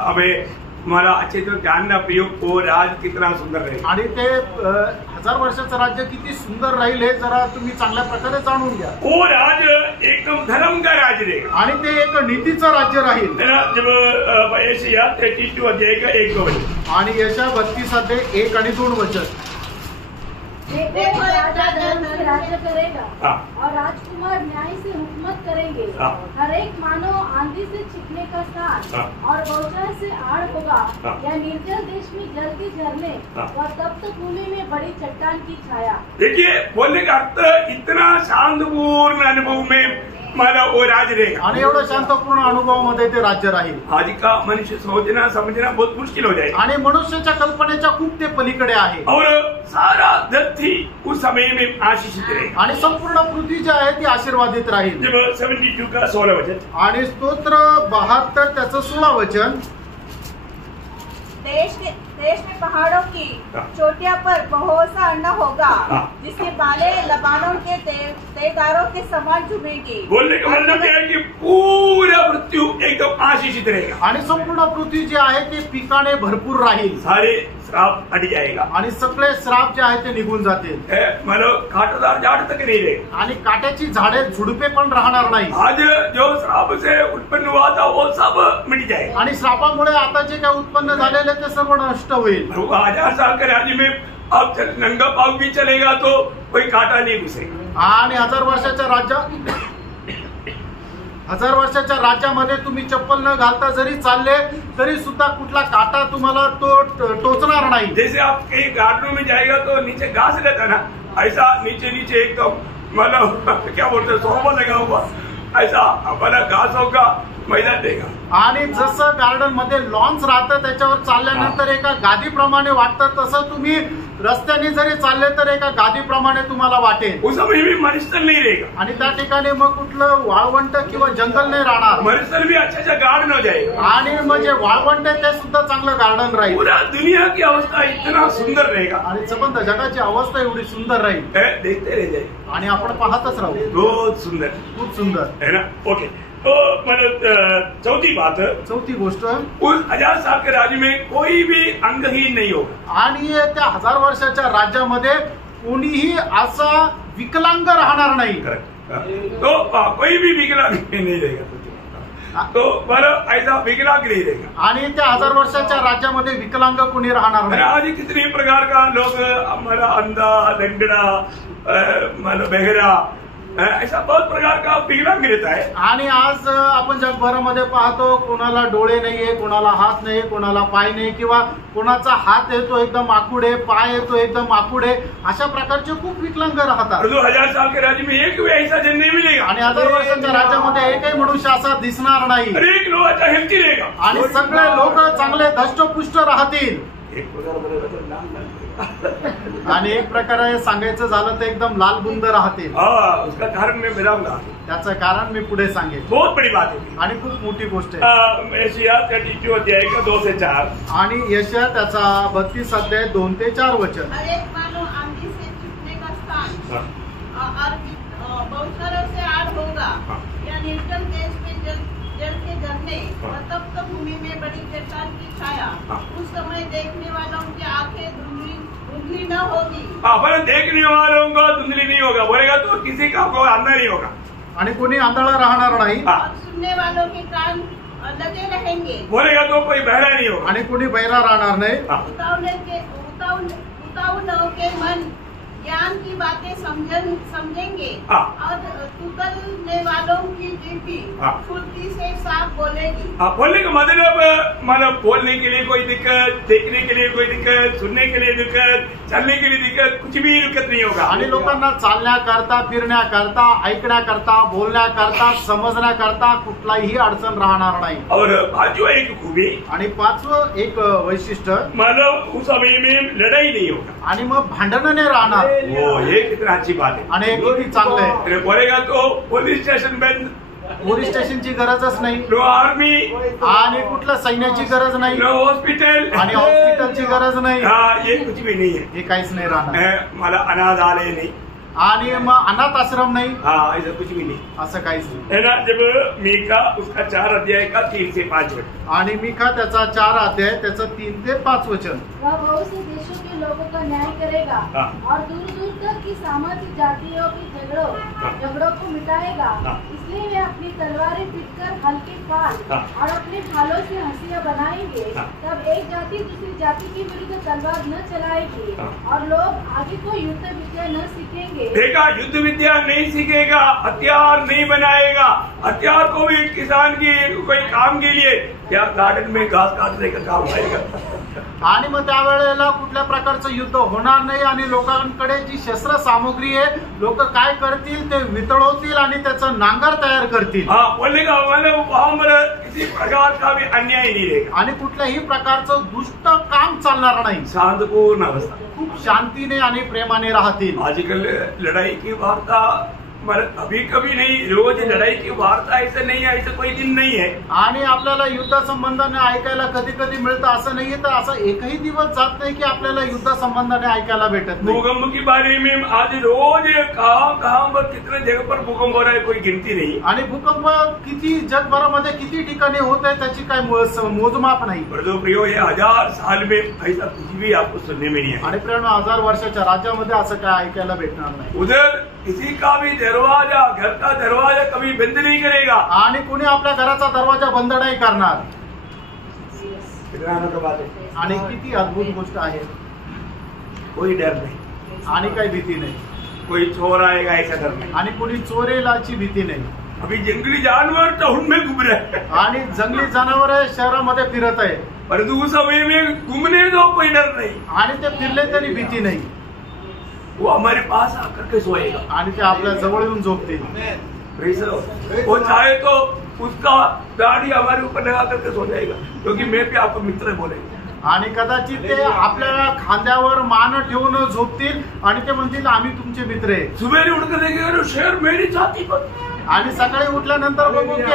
हमें हमारा अच्छे से जानना प्रयोग, वो राज कितना सुंदर रहेगा. आणि ते 1000 वर्षाचं राज्य किती सुंदर राहील हे जरा तुम्ही चांगल्या प्रकारे जाणून घ्या. वो राज एकदम धर्म का राज रहेगा. आणि ते एक नीतीचं राज्य राहील. जब यशायाह 32 अध्याय का 1-2 वचन, आणि यशा 32 अध्याय 1 आणि 2 वचन. देखो राजा धर्म से राज्य करेगा. हाँ. और राजकुमार न्याय से हुकूमत करेंगे. हाँ. हर एक मानव आंधी से छिपने का स्थान, हाँ. और बौछार से आड़ होगा. हाँ. या निर्जल देश में जलती झरने, हाँ. और तप्त भूमि में बड़ी चट्टान की छाया. देखिए बोलने का अर्थ इतना शांतपूर्ण अनुभव में माना वो राज रहेगा. आणि एवढं शांतपूर्ण अनुभवामध्ये ते राज्य राहील. आज का मनुष्य सोचना समझना बहुत मुश्किल हो जाएगा. आणि मनुष्याच्या कल्पनेच्या खूप ते पलीकडे आहे. और सारा धरती उस समय में आशीषित रहेगा. आणि संपूर्ण पृथ्वी जी आहे ती आशीर्वादित राहील. जब 72 का 16 वचन, आणि स्तोत्र 72 त्याचं 16 वचन. देश में पहाड़ों की चोटियों पर बहुत सा अन्न होगा, जिसके बाले लबानों के देवदारों के समान झूमेंगी. बोलने का मतलब है कि पूरा मृत्यू एकदम आशीषित रहेगा. आणि संपूर्ण पृथ्वी जी आहे ती पिकाने भरपूर राहील. सारे श्राप हट जाएगा. आणि सगळे श्राप जे आहे ते निघून जातील. मतलब कांटेदार झाड़ तक नहीं रहेगा. आणि काट्याची झाडे झुडपे पण राहणार नाही. आज जो श्राप से उत्पन्न हुआ था वो सब मिट जाएगा. आणि श्रापामुळे आता जे काय उत्पन्न झालेले ते सर्व नष्ट होईल. 1000 साल के राज्य में अब नंगा पाव भी चलेगा तो कोई कांटा नहीं घुसेगा. आणि 1000 वर्षाच्या राज्यात 1000 वर्षाच्या राज्यामध्ये तुम्ही चप्पल न घालता जरी चालले तरी सुद्धा कुठला काटा तुम्हाला तो टोचणार नाही. जैसे आप कहीं गार्डनों में जाएगा तो नीचे घास रहता है ना, ऐसा नीचे नीचे एकदम मतलब क्या बोलते हैं सोफा लगा हुआ, ऐसा हमारा घास होगा मैदान देगा. आणि जसं गार्डन मध्ये लॉन्स राहतं त्याच्यावर चालल्यानंतर एका गादीप्रमाणे वाटतं, तसं तुम्ही रस्त्याने जरी चालले तर एका गादीप्रमाणे तुम्हाला वाटेल. उस समय भी मरुस्थल नहीं रहेगा, आणि त्या ठिकाणी मग कुठलं वाळवंट किंवा जंगल नाही राहणार. मरुस्थल भी अच्छा गार्डन हो जाएगा. आणि मग जे वाळवंट आहे ते सुद्धा चांगलं गार्डन राहील. पूरा दुनिया की अवस्था इतना सुंदर रहेगा आणि संबंध जगाची अवस्था एवढी सुंदर राहील. देखते रह जाए आणि आपण पाहतच राहू. बहुत सुंदर, खूप सुंदर है ना. ओके, तो मतलब चौथी बात, चौथी गोष्ट, उस 1000 साल के राज्य में कोई भी अंगहीन नहीं होगा. आणि त्या 1000 वर्षाच्या राज्यामध्ये कोणीही असा विकलांग राहणार नाही. तो कोई भी विकलांग नहीं रहेगा. तो बरं ऐसा विकलांग नहीं रहेगा. आणि त्या 1000 वर्षाच्या राज्यामध्ये विकलांग कोणी राहणार नाही. आज कितने प्रकार का लोग हमारा अंधा, लंगड़ा, मतलब बहरा, ऐसा बहुत प्रकार का विकलांग रहता है. आणि आज आपण जगभरामध्ये पाहतो कोणाला डोळे नाहीये, कोणाला हात नाही, कोणाला पाय नाही, किंवा कोणाचा हात येतो एकदम आकुड आहे, पाय येतो एकदम आकुड आहे, अशा प्रकारचे खूप विकलांग राहतात. 1000 साल के राज्य में एक भी ऐसा जन नहीं मिलेगा. आणि 1000 वर्षाच्या राज्यामध्ये एकही मनुष्य असा दिसणार नाही. हरेक लोग अच्छा हेल्थी रहेगा. आणि सगळे लोक चांगले धष्टपुष्ट राहतील. एक प्रकार आणि एक प्रकारे सांगायचं झालं तर एकदम लाल बुंद राहतील. उसका कारण मैं बताऊंगा. त्याचं कारण मी पुढे सांगेन. बहुत बड़ी बात है आणि खूप मोठी गोष्ट आहे. यशायाह 32 अध्याय का 2 से 4. आणि यशायाह त्याचा 32 अध्याय 2 ते 4 वचन. हर एक मानो आंधी से छुपने का स्थान और बहुसारों से आड़ होगा, या निर्जल देश में जल के झरने और तप्त भूमि में बड़ी चट्टान की छाया. उस समय देखने वालों की आंखें धुंधली न होगी. पर देखने वालों को धुंधली नहीं होगा, बोलेगा तो किसी का कोई अंधा नहीं होगा. आणि कोणी आंधळा राहणार नाही. और सुनने वालों के कान लगे रहेंगे. बोलेगा तो कोई बहरा नहीं होगा. आणि कोणी बहिरा राहणार नाही. उतावलों के मन ज्ञान की बातें समझेंगे. और तुतलने वालों की जीभी फुर्ती से साफ बोलेगी. बोलने का मतलब बोलने के लिए कोई दिक्कत, देखने के लिए कोई दिक्कत, सुनने के लिए दिक्कत, चलने के लिए दिक्कत, कुछ भी दिक्कत नहीं होगा. आणि लोकांना चालण्याकरता, फिरण्याकरता, ऐकण्याकरता, बोलण्याकरता, समजण्याकरता कुठलाही अडचण राहणार नाही. और पांचवा एक खूबी, आणि 5वं एक वैशिष्ट्य, मतलब उस समय में लड़ाई नहीं होगा. आणि मग भांडण नाही राहणार. वो ये कितना अच्छी बात है. आणि हे किती चांगलं आहे. बोलेगा तो पोलीस स्टेशन बंद, पोलीस स्टेशनची गरजच नाही. नो आर्मी, आणि कुठल्या सैन्याची गरज नाही. नो हॉस्पिटल, आणि हॉस्पिटलची गरज नाही. ये कुछ भी नहीं है. हे काहीच नाही राहणार. मला अनाथालय नहीं, आणि मग अनाथ आश्रम नाही. ऐसा कुछ भी नहीं, असं काहीच नाही. है ना. जब मीका उसका 4 अध्याय का 3 से 5 वचन. आणि मीका त्याचा 4 अध्याय त्याचं 3 ते 5 वचन. वह बहुत से देशों के लोगों का न्याय करेगा और दूर दूर तक की सामर्थ्य जातियों की झगड़ों को मिटाएगा. इसलिए वे अपनी तलवारें पीटकर हल्के फाल और अपने ढालों से हंसियां बनाएंगे. तब एक जाति दूसरी जाति के विरुद्ध तलवार न चलाएगी और लोग आगे को युद्ध विद्या न सीखेंगे. देखा, युद्ध विद्या नहीं सीखेगा, हथियार नहीं बनाएगा. हथियार को भी किसान की कोई काम के लिए या गार्डन में घास काटने का काम आएगा. आणि मग त्यावेळेला कुठल्या प्रकारचं युद्ध होणार नाही. आणि लोकांकडे जी शस्त्र सामुग्री आहे, लोक काय करतील ते वितळवतील आणि त्याचं नांगर तयार करतील. बोलने का मतलब वहां पर किसी प्रकार का भी अन्याय नहीं रहेगा. आणि कुठल्याही प्रकारचं दुष्ट काम चालणार नाही. शांतपूर्ण अवस्था, खूप शांतीने आणि प्रेमाने राहतील. आजकल लड़ाई की वार्ता मतलब कभी कभी नहीं, रोज लड़ाई की वार्ता ऐसा नहीं है, ऐसा कोई दिन नहीं है. आणि आपल्याला युद्ध संबंधाने ऐकायला कधी कधी मिळतं, असं नाहीये. तर असं एकही दिवस जात नाही की आपल्याला युद्ध संबंधाने ऐकायला भेटत नाही. भूकंप के बारे में आज रोज कहाँ पर कितने जगह पर भूकंप हो रहा है, कोई गिनती नहीं. आणि भूकंप किती जगभरामध्ये किती ठिकाणी होत आहे त्याची काय मोजमाप नाही. जो प्रियो ये 1000 साल में ऐसा कुछ भी आपको सुनने में नहीं है. आणि प्रेरणा 1000 वर्षाच्या राज्यामध्ये असं काय ऐकायला भेटणार नाही. उधर किसी का भी दरवाजा, घर का दरवाजा कभी बंद नहीं करेगा. आणि कुणी आपल्या घराचा दरवाजा बंद नाही करणार. आणि किती अद्भुत गोष्ट आहे. कोई डर नहीं आणि काही भीती नाही. कोई चोर आएगा ऐसा डर नहीं. आणि कुणी चोरेलाची भीती नाही. अभी जंगली जानवर टाउन में घूम रहे हैं आणि जंगली जनावर शहरामध्ये फिरत आहे, परंतु उस समय में घूमने दो, कोई डर नहीं। आणि ते फिरले तरी भीती नाही, वो हमारे पास आकर के सोएगा आणि ते आपल्या जवळ येऊन झोपतील। Praise Lord. वो चाहे तो उसका दाढ़ी हमारे ऊपर लगा करके सो जाएगा, क्योंकि मैं भी आपको मित्र बोलेंगे। आणि कदाचित ते आपल्या खांद्यावर मान ठेवून झोपतील आणि ते म्हणतील आम्ही तुमचे मित्र आहे। सुबह उठ कर देखेगा शेर मेरी छाती पर, आणि सकाळी उठल्यानंतर बघू की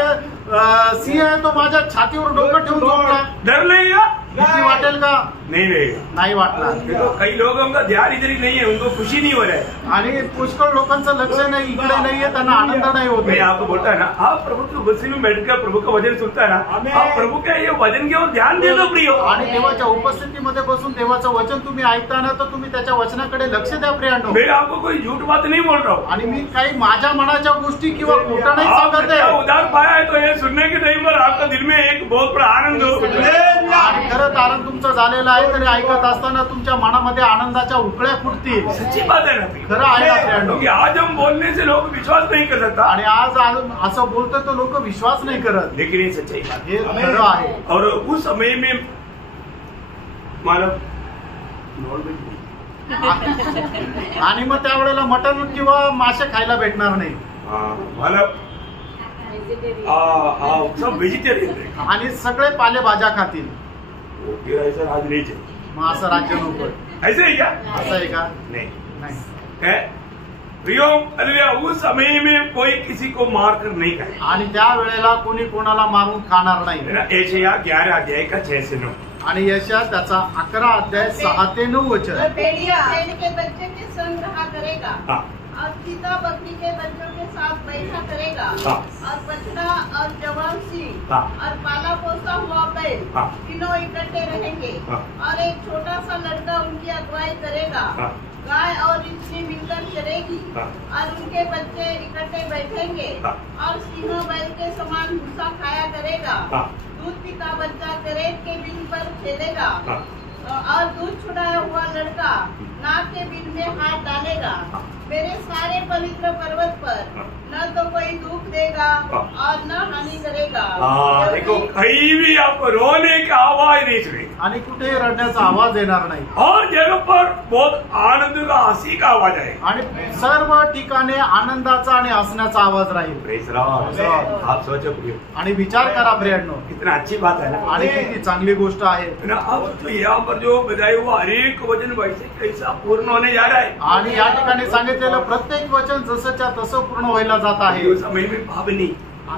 सिंह आहे तो माझ्या छातीवर डोकं ठेवून झोपला, डर लगेगा? भीती वाटेल का? नहीं रहेगा। नाही वाटणार। देखो कई लोगों का ध्यान इधर ही नहीं है, उनको खुशी नहीं हो रहा है। आणि पुष्कळ लोकांचं लक्ष नाही इकडे नाहीये, त्यांना आनंद नाही होत। मैं आपको बोलता है ना, आप प्रभु की उपस्थिति में बैठकर प्रभु का वचन सुनता है ना, आप प्रभु के ये वचन की ओर ध्यान दे दो प्रियो। आणि देवाच्या उपस्थितीमध्ये बसून देवाचं वचन तुम्ही ऐकताना तर तुम्ही त्याच्या वचनाकडे लक्ष द्या प्रियांनो। मैं आपको कोई झूठ बात नहीं बोल रहा हूँ, आणि मी काही माझ्या मनाच्या गोष्टी किंवा खोटं नाही सांगत आहे। उधार पाया है तो ये सुनने के टाइम पर आपका दिल में एक बहुत बड़ा आनंद हो। आणि खरंच आनंद तुमचा झालेला आहे, तरी ऐकत असताना तुमच्या मनामध्ये आनंदाच्या उकळ्या फुटतील। सच्ची बात है ना, खरं आहे ना प्रियांनो? क्योंकि आज हम बोलने से लोग विश्वास नहीं कर सकता, आणि आज असं बोलतो तो लोक विश्वास नाही करत, लेकिन ये सच्चाई बात हे खरं आहे। और उस समय में मानव आणि मग त्यावेळेला मटण किंवा मासे खायला भेटणार नाही, मानव सब वेजिटेरियन आणि सगळे पालेभाज्या खातील। ऐसा राज नहीं चाहिए। मग असं राज्य नको ऐसे ही क्या? असं आहे का? नहीं नाही। है प्रियो, हालेलुया। उस समय में कोई किसी को मार कर नहीं खाए, आणि त्या वेळेला कोणी कोणाला मारून खाणार नाही। यशाया 11 अध्याय का 6 से 9। आणि यशा त्याचा 11 अध्याय 6 ते 9 वचन। भेड़िया भेड़ के बच्चे के संग रहा करेगा, हाँ। और चीता बकरी के बच्चों के साथ बैठा करेगा, हाँ। और बछड़ा और जवान सिंह हाँ। और पाला पोसा हुआ बैल हाँ। तीनों इकट्ठे रहेंगे, हाँ। और एक छोटा सा लड़का उनकी अगुवाई करेगा। हाँ। गाय और रिछनी मिलकर चरेगी, हाँ। और उनके बच्चे इकट्ठे बैठेंगे, हाँ। और सिंह बैल के समान भूसा खाया करेगा। हाँ। दूध पीता बच्चा करेब के बिन पर खेलेगा, हाँ। और दूध छुड़ाया हुआ लड़का नाक के बिन में हाथ डालेगा। मेरे सारे पवित्र पर्वत पर न तो कोई दुख देगा और न हानि करेगा। देखो कहीं भी आपको रोने की आवाज नहीं सुनेगी, आणि कुठे रडण्याचा आवाज येणार नाही, और जगह पर बहुत आनंद का हंसी का आवाज आएगा, आणि सर्व ठिकाणी आनंदाचा आणि हसण्याचा आवाज राहील। Praise Lord. आप सोचो प्रियो, आणि विचार करा प्रियांनो, कितना अच्छी बात है ना, आणि किती चांगली गोष्ट आहे ना। अब तो यहाँ पर जो बताया हुआ हर एक वचन वैसे कैसा पूर्ण होने जा रहा है, आणि या ठिकाणी सांगितलेलं प्रत्येक वचन जसंच्या तसं पूर्ण व्हायला जात आहे। उस समय में पाप नहीं,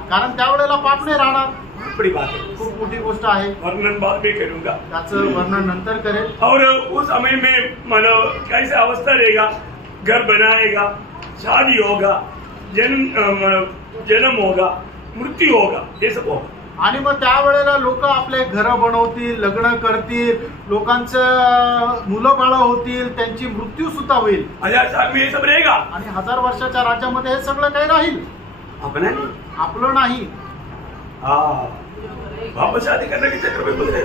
कारण त्यावेळेला पाप नाही राहणार। बहुत बड़ी बात है, खूप मोठी गोष्ट आहे, वर्णन बाद में करूंगा, त्याचं वर्णन नंतर करेल। और उस समय में मानो कैसे अवस्था रहेगा, घर बनाएगा, शादी होगा, जन्म होगा, मृत्यु होगा, ये सब होगा। आणि मग त्यावेळेला लोक आपले घरं बनवतील, लग्न करतील, लोकांचं मुलं बाळ होतील, त्यांची मृत्यू सुद्धा होईल, 1000 साल में ये सब रहेगा। आणि 1000 वर्षाच्या राज्यामध्ये हे सगळं काही राहील, अपना नहीं, आपलं नाही। वापस शादी करने के चक्कर में बोल रहे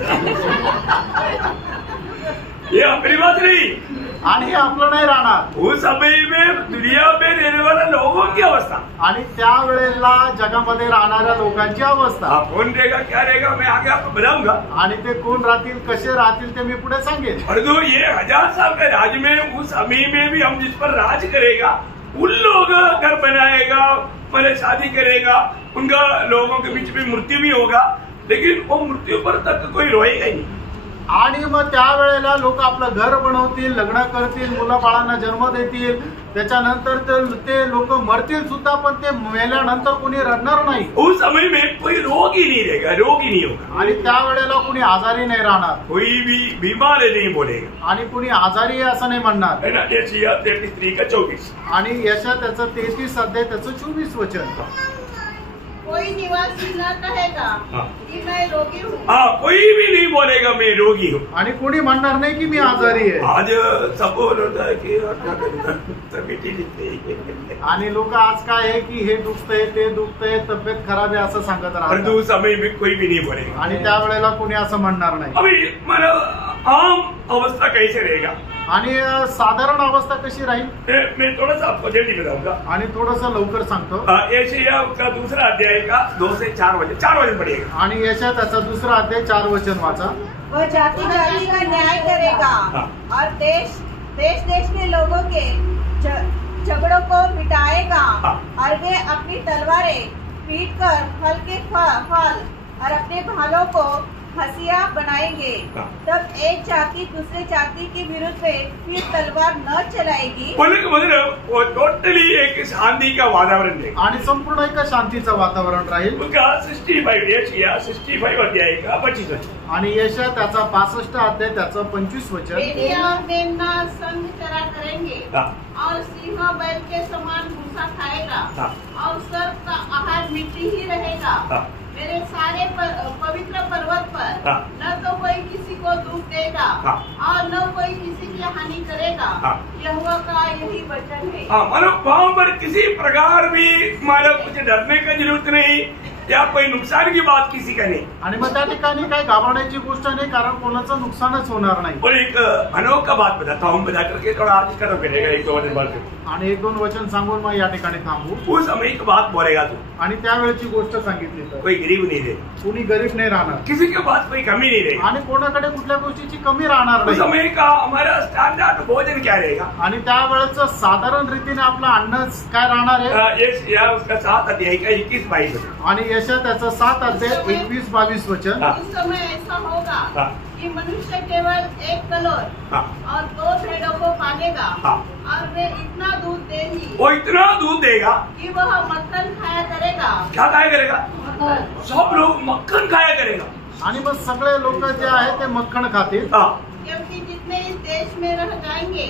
ये अपनी बात नहीं, आणि हे आपलं नाही राहणार। उस समय में दुनिया में रहने वाले लोगों की अवस्था, आणि त्यावेळेला जगामध्ये राहणाऱ्या लोकांची अवस्था, कौन रहेगा क्या रहेगा मैं आगे आपको बताऊंगा, आणि ते कोण राहतील कसे राहतील ते मी पुढे सांगेन। और जो ये 1000 साल के राज में उस समय में भी हम जिस पर राज करेगा, उन लोग घर बनाएगा, पहले शादी करेगा, उनका लोगों के बीच में मृत्यू भी होगा, लेकिन वो मृत्यु पर तक कोई रोएगा ही नहीं। आणि मग त्यावेळेला लोक आपलं घर बनवतील, लग्न करतील, मुलं बाळांना जन्म देतील, त्याच्यानंतर ते लोक मरतील सुद्धा, पण ते मेल्यानंतर कोणी रडणार नाही। उस समय में कोई रोग ही नहीं रहेगा, रोग ही नहीं होगा, आणि त्यावेळेला कोणी आजारी नाही राहणार, कोई भी बीमार नहीं बोलेगा, आणि कोणी आजारी आहे असं नाही म्हणणार। है ना। यशायाह 33 का 24। आणि यशा त्याचं 33 अध्याय त्याचं 24 वचन। कोई निवासी न कहेगा कि मैं रोगी हूँ, कोई भी नहीं बोलेगा मैं रोगी हूँ। आणि कोणी म्हणणार नाही की मी आजारी आहे। आज सब बोलता है कि तब्येत नहीं, आणि लोक आज काय आहे की हे दुखतंय, ते दुखतंय, तब्येत खराब आहे असं सांगत राहतात, उस समय में कोई भी नहीं बोलेगा। आणि त्यावेळेला कोणी असं म्हणणार नाही। अभी मतलब आम अवस्था कैसे रहेगा, आणि साधारण अवस्था कशी राहील? मैं थोड़ा सा आपको जल्दी बताऊंगा आणि थोडस लवकर सांगतो. यशायाह का दूसरा अध्याय का 2 से 4 वचन, 4 वचन पढ़िएगा. आणि यशायाह त्याचा दुसरा अध्याय 4 वचन वाचा. वह जाति जाति का न्याय करेगा और देश देश के लोगों के झगड़ों को मिटाएगा और वे अपनी तलवारें पीट कर फल के फल और अपने भालों को हसिया बनाएंगे. तब एक जाति दूसरे जाति के विरुद्ध में फिर तलवार न चलाएगी. वो टोटली एक शांति का वातावरण है आणि संपूर्ण एक शांतीचं वातावरण राहील. उनका 65 अध्याय का 25 वचन. आणि यशायाह त्याचा 65 अध्याय त्याचं 25 वचन. मेंढिया और मेमना संग चरा करेंगे और सिंह बैल के समान भूसा खाएगा और सर्प का आहार मिट्टी ही रहेगा. मेरे सारे पवित्र पर्वत पर न तो कोई किसी को दुख देगा और न कोई किसी की हानि करेगा. यहोवा का यही वचन है. मतलब वहाँ पर किसी प्रकार भी मतलब कुछ डरने की जरूरत नहीं या कोई नुकसान की बात किसी का नहीं. आणि मग त्या ठिकाणी काही घाबरण्याची गोष्ट नाही, कारण कोणाचं नुकसानच होणार नाही. और एक अनोखा बात बताता हूँ, बता करके थोड़ा आज खत्म करेगा 1-2 वचन बात. आणि 1-2 वचन सांगून मग या ठिकाणी थांबू. उस समय एक बात बोलेगा तू. आणि त्यावेळेची गोष्ट सांगितली तर कोई गरीब नहीं रहे, कोणी गरीब नाही राहणार, किसी के पास कोई कमी नहीं रहे, आणि कोणाकडे कुठल्या गोष्टीची कमी राहणार उस नाही. समय का हमारा स्टैंडर्ड भोजन क्या रहेगा. आणि त्यावेळेच साधारण रीतीने आपलं अन्न काय राहणार आहे. उसका 7 अध्याय का 21-22 वचन. आणि यशायाह त्याचं 7 अध्याय 21-22 वचन. उस समय ऐसा होगा कि मनुष्य केवल 1 कलोर और 2 भेड़ों को पालेगा और वे इतना दूध देंगी. वो इतना दूध देगा कि वह मक्खन खाया करेगा. क्या खाया करेगा. सब लोग मक्खन खाया करेगा. आणि मग सगळे लोक जे आहेत ते मक्खन खातील. क्योंकि जितने इस देश में रह जाएंगे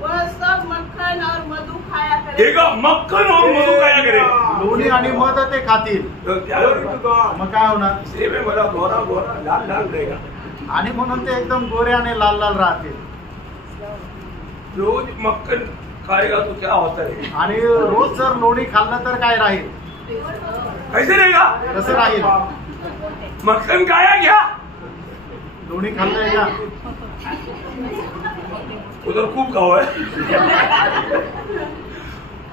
वह सब मक्खन और मधु खाया करेगा. मक्खन और मधु खाया करेगा. लोणी आणि मध ते खातील. मग काय होणार. सेवे मला गोरा गोरा लाल लाल रहेगा. आणि म्हणून ते एकदम गोरे आणि लाल लाल राहतील. रोज मक्खन खाएगा तो क्या होता है. आणि रोज जर लोणी खाल्लं तर काय राहील. कैसे रहेगा. कसं राहील. मक्खन खाया क्या. लोणी खाल्लंय का. उधर खूब खाओ है.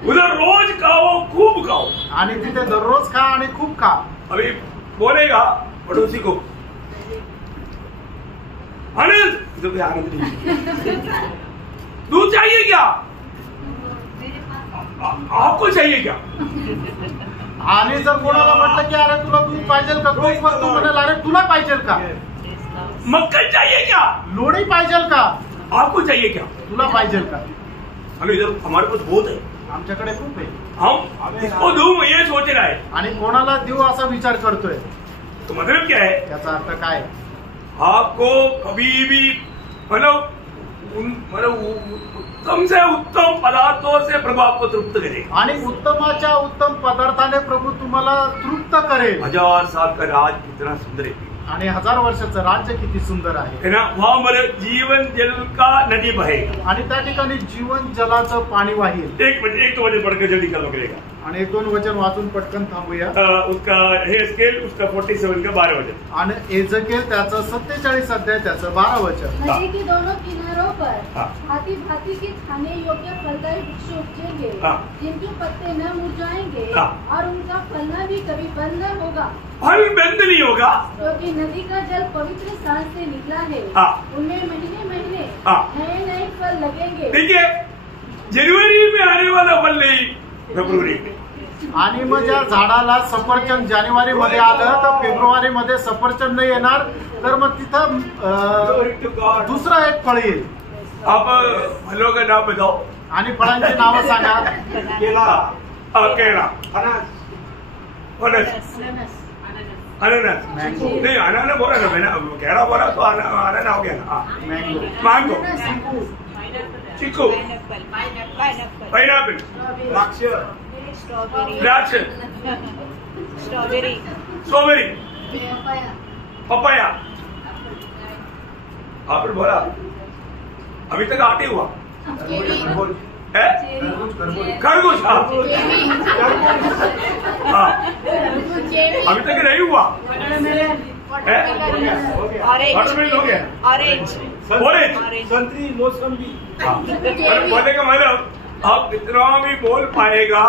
उधर रोज खाओ खूब खाओ. आणि तिथे दररोज खा आणि खूप खा. अभी बोलेगा पड़ोसी को आनंद, तो क्या आनंद नहीं. दूध चाहिए क्या. आपको चाहिए क्या. आणि जर कोणाला म्हटलं की अरे तुला दूध पाहिजे का, दूध मग तू म्हणाल अरे तुला पाहिजे का. मक्खन चाहिए क्या. लोणी पाहिजे का. आपको चाहिए क्या. तुला पाहिजे का. हमें इधर हमारे पास बहुत है. आमच्याकडे खूप आहे. हम इसको दूं ये सोच रहा है. आणि कोणाला देऊ असा विचार करतोय. तो मतलब क्या है. याचा अर्थ काय. आपको कभी भी मतलब उत्तम से उत्तम पदार्थों से प्रभु आपको तृप्त करेगा. आणि उत्तमाच्या उत्तम पदार्थाने प्रभू तुम्हाला तृप्त करेल. 1000 साल का राज कितना सुंदर है. आणि 1000 वर्षाचं राज्य किती सुंदर आहे. है ना. वहाँ हमारे जीवन जल का नदी बहेगा. आणि त्या ठिकाणी जीवन जलाचं पाणी वाहील. एक तो वचन पढ़कर जल्दी खत्म करेगा. आणि 1-2 वचन वाचून पटकन थांबूया. उसका हेस्केल उसका 47 का 12 वचन. आणि एजकेल त्याचं 47 अध्याय त्याचं 12 वचन. नदी के दोनों किनारों पर भांति भांति के खाने योग्य फलदायी वृक्ष उपजेंगे जिनके पत्ते न मुरझाएंगे और उनका फलना भी कभी बंद न होगा. फल बंद नहीं होगा क्योंकि नदी का जल पवित्र सांस से निकला है. उनमें महीने महीने नए नए फल लगेंगे. देखिए जनवरी में आने वाला फल नहीं फेब्रुवरी में. आणि मग ज्या झाडाला सफरचंद जानेवारी मध्ये आलं तर फेब्रुवारी मध्ये सफरचंद नाही येणार, तर मग तिथं दुसरं एक फळ येईल. आप फलों का नाम बताओ. आणि फळांची नावं सांगा. केला, अनानास नहीं अनाना बोला ना मैंने. केला बोला तो अनाना हो गया ना. मैंगो, चिकू, पाइनएप्पल, द्राक्ष, स्ट्रॉबेरी, पपाया. आपने बोला अभी तक आटे हुआ. खरबूज. हाँ अभी तक नहीं हुआ. वाटरमेलन हो गया. ऑरेंज, बोले संतरी मौसमी बोले का मतलब अब इतना भी बोल पाएगा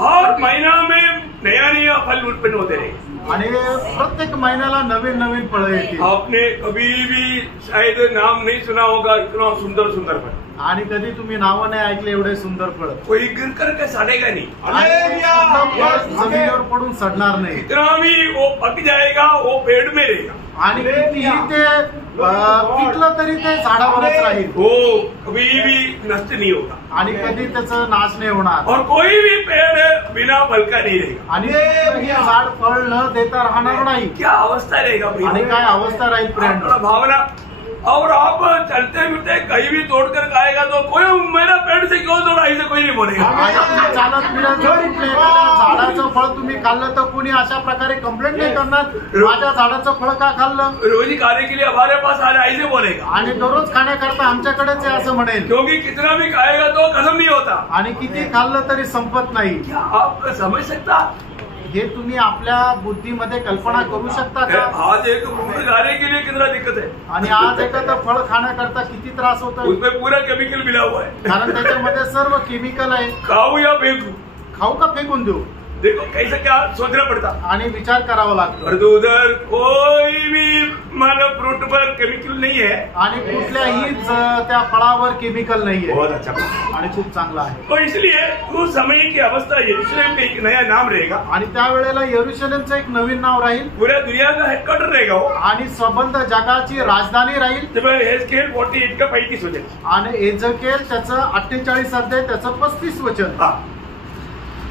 और महीना में नया नया फल उत्पन्न होते रहे आणि प्रत्येक महिन्याला नवीन नवीन फळं येतील. आपने कभी भी शायद नाम नहीं सुना होगा इतना सुंदर सुंदर फल. आणि कधी तुम्ही नावं नाही ऐकले एवढे सुंदर फळ. कोई गिर कर सड़ेगा नहीं. जमिनीवर पडून सडणार नाही. इतना भी वो पक जाएगा वो पेड़ में रहेगा. आणि कितीही ते पिकलं तरी ते झाडावरच राहील. वो कभी भी नष्ट नहीं होगा. आणि कधी त्याचा नाश नाही होणार. और कोई भी पेड़ बिना फल का नहीं रहेगा. आणि हे झाड फळ न देता राहणार नाही. क्या अवस्था रहेगा आणि काय अवस्था राहील प्रेम भावना. और आप चलते फिरते कहीं भी तोड़कर खाएगा तो कोई मेरा पेड़ से क्यों तोड़ा ऐसे कोई नहीं बोलेगा. चालत फिरत झाडाचं फळ तुम्ही खाल्लं तर कोणी अशा प्रकारे कंप्लेंट नाही करणार माझ्या झाडाचं फळ का खाल्लं. रोजी खाने के लिए हमारे पास आ रहा ऐसे बोलेगा. आणि दररोज खाण्याकरता आमच्याकडेच आहे असं म्हणेल. क्योंकि कितना भी खाएगा तो खत्म नहीं होता. आणि किती खाल्लं तरी संपत नाही. क्या आप समझ सकता. हे तुम्ही आपल्या बुद्धीमध्ये कल्पना करू शकता का. आज एक फ्रूट खाने के लिए कितना दिक्कत है. आणि आज एखादं फळ खाण्याकरता किती त्रास होतो. उसमें पूरा केमिकल मिला हुआ है. कारण त्याच्यामध्ये सर्व केमिकल आहे. खाऊ या फेकू. खाऊ का फेकून देऊ. देखो कैसे क्या सोचना पड़ता. आणि विचार करावा लागतो. और उधर कोई भी मानव फ्रूट पर केमिकल नहीं है. आणि कुठल्याही त्या फळावर केमिकल नाहीये. बहुत अच्छा. आणि खूप चांगला आहे. तो इसलिए उस समय की अवस्था यरूशलेम में एक नया नाम रहेगा. आणि त्यावेळेला यरूशलेमचं एक नवीन नाव राहील. पूरा दुनिया का हेडक्वार्टर रहेगा वो. आणि संबंध जगाची राजधानी राहील. हेजकेल 48 का 35 वचन. आणि एजकेल त्याचं 48 अध्याय त्याचं 35 वचन.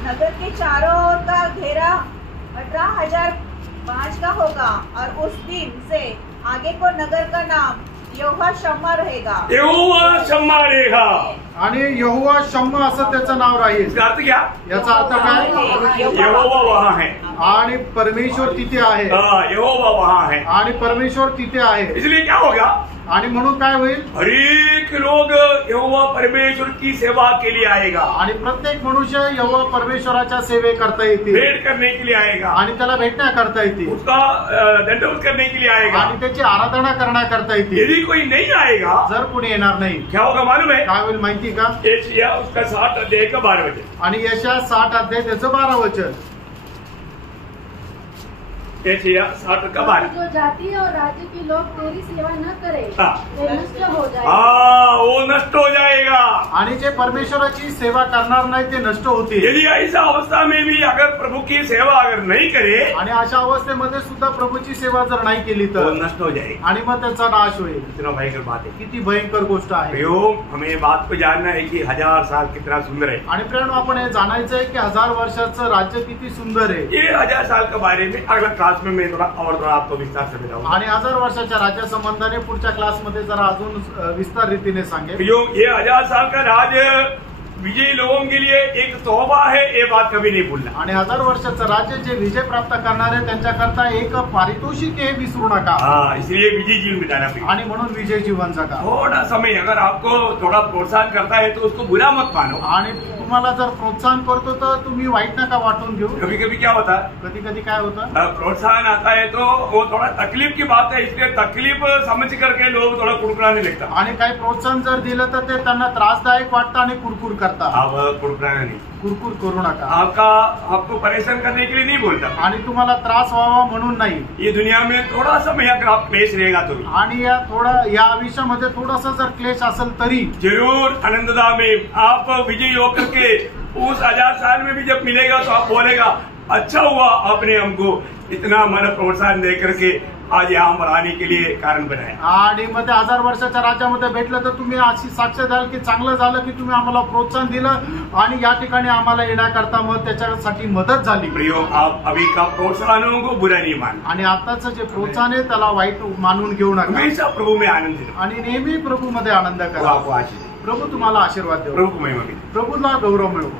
नगर के चारों ओर का घेरा 18,005 का होगा और उस दिन से आगे को नगर का नाम यहोवा शम्मा रहेगा. यहोवा शम्मा रहेगा. आणि यहोवा शम्मा असं त्याचं नाव राहील. इसका अर्थ क्या. याचा अर्थ काय. यहोवा वहाँ है. आणि परमेश्वर तिथे आहे. यहोवा वहाँ है. आणि परमेश्वर तिथे आहे. इसलिए क्या होगा. आणि म्हणून काय होईल. हरेक लोग यहोवा परमेश्वर की सेवा के लिए आएगा. आणि प्रत्येक मनुष्य यहोवा परमेश्वराच्या सेवे करता येतील. भेंट करने के लिए आएगा. आणि त्याला भेटण्या करता येतील. उसका दंडवत करने के लिए आएगा. आणि त्याची आराधना करण्याकरता येतील. यदि कोई नहीं आएगा जर कोणी येणार नाही क्या होगा मालूम है. काय होईल माहिती का. यशायाह उसका 60 अध्याय का 12 वचन. आणि यशायाह 60 अध्याय त्याचं 12 वचन. यशायाह 60 का 12. जो जाति और राज्य के लोग तेरी सेवा न करे वे नष्ट हो जाए. वो नष्ट हो जाएगा. आणि जे परमेश्वराची सेवा करणार नाही ते नष्ट होतील. यदि ऐसा अवस्था में भी अगर प्रभु की सेवा अगर नहीं करे आणि अशा अवस्थेमध्ये सुद्धा प्रभूची सेवा जर नाही केली तो तर नष्ट हो जाएगा. आणि मग त्याचा नाश होईल. इतना भयंकर बात है. किती भयंकर गोष्ट आहे. हमें बात को जानना है कि 1000 साल कितना सुंदर है. आणि प्रेम आपण हे जाणायचं आहे की 1000 वर्षाचं राज्य किती सुंदर आहे. ये 1000 साल के बारे में अगला क्लास में मैं थोड़ा आपको विस्तार से बताऊंगा. आणि 1000 वर्षाच्या राज्या संबंधाने पुढच्या क्लासमध्ये जरा अजून विस्तार रीतीने सांगेल. ये 1000 साल का राज विजयी लोगों के लिए एक तोहफा है. ये बात कभी नहीं भूलना. आणि 1000 वर्षाचं राज्य जे विजय प्राप्त करणारे त्यांच्याकरता एक पारितोषिक हे विसरू नका. इसलिए विजय जीवन बिताना चाहिए. आणि म्हणून विजय जीवन जगा. थोड़ा समय अगर आपको थोड़ा प्रोत्साहन करता है तो उसको बुरा मत मानो. आणि तुम्हाला जर प्रोत्साहन करतो तर तुम्ही वाईट नका वाटून घेऊ. कभी कभी क्या होता है. कधी कधी काय होतं. प्रोत्साहन आता है तो वो थोड़ा तकलीफ की बात है. इसलिए तकलीफ समझ करके लोग थोड़ा कुड़कुड़ाने लगता. आणि काही प्रोत्साहन जर दिलं तर ते त्यांना त्रासदायक वाटतं आणि कुरकुर करतात. कुड़कुड़ाना नहीं. कुरकुर करू नका. आपको परेशान करने के लिए नहीं बोलता. आणि तुम्हाला त्रास व्हावा म्हणून नाही. ये दुनिया में थोड़ा समय अगर आप क्लेश रहेगा तो आणि या आयुष्यामध्ये थोडासा जर क्लेश असेल तरी जरूर आनंददा में आप विजयी होकर के उस 1000 साल में भी जब मिलेगा तो आप बोलेगा अच्छा हुआ आपने हमको इतना मन प्रोत्साहन दे करके आज यहाँ पर आने के लिए कारण बनाया. आणि मग ते 1000 वर्षाच्या राज्यामध्ये भेटलं तर तुम्ही अशी साक्ष द्याल की चांगलं झालं की तुम्ही आम्हाला प्रोत्साहन दिलं आणि या ठिकाणी आम्हाला येण्याकरता मग त्याच्यासाठी मदत झाली. आप अभी का प्रोत्साहनों को बुरा नहीं मान. आणि आताच जे प्रोत्साहन आहे त्याला वाईट मानून घेऊ नका. हमेशा प्रभु में आनंद दे. आणि नेहमी प्रभूमध्ये आनंद करा. प्रभु तुम्हाला आशीर्वाद प्रभू तुम्हाला आशीर्वाद देऊ. प्रभु महिमा. प्रभूला गौरव मिळवू.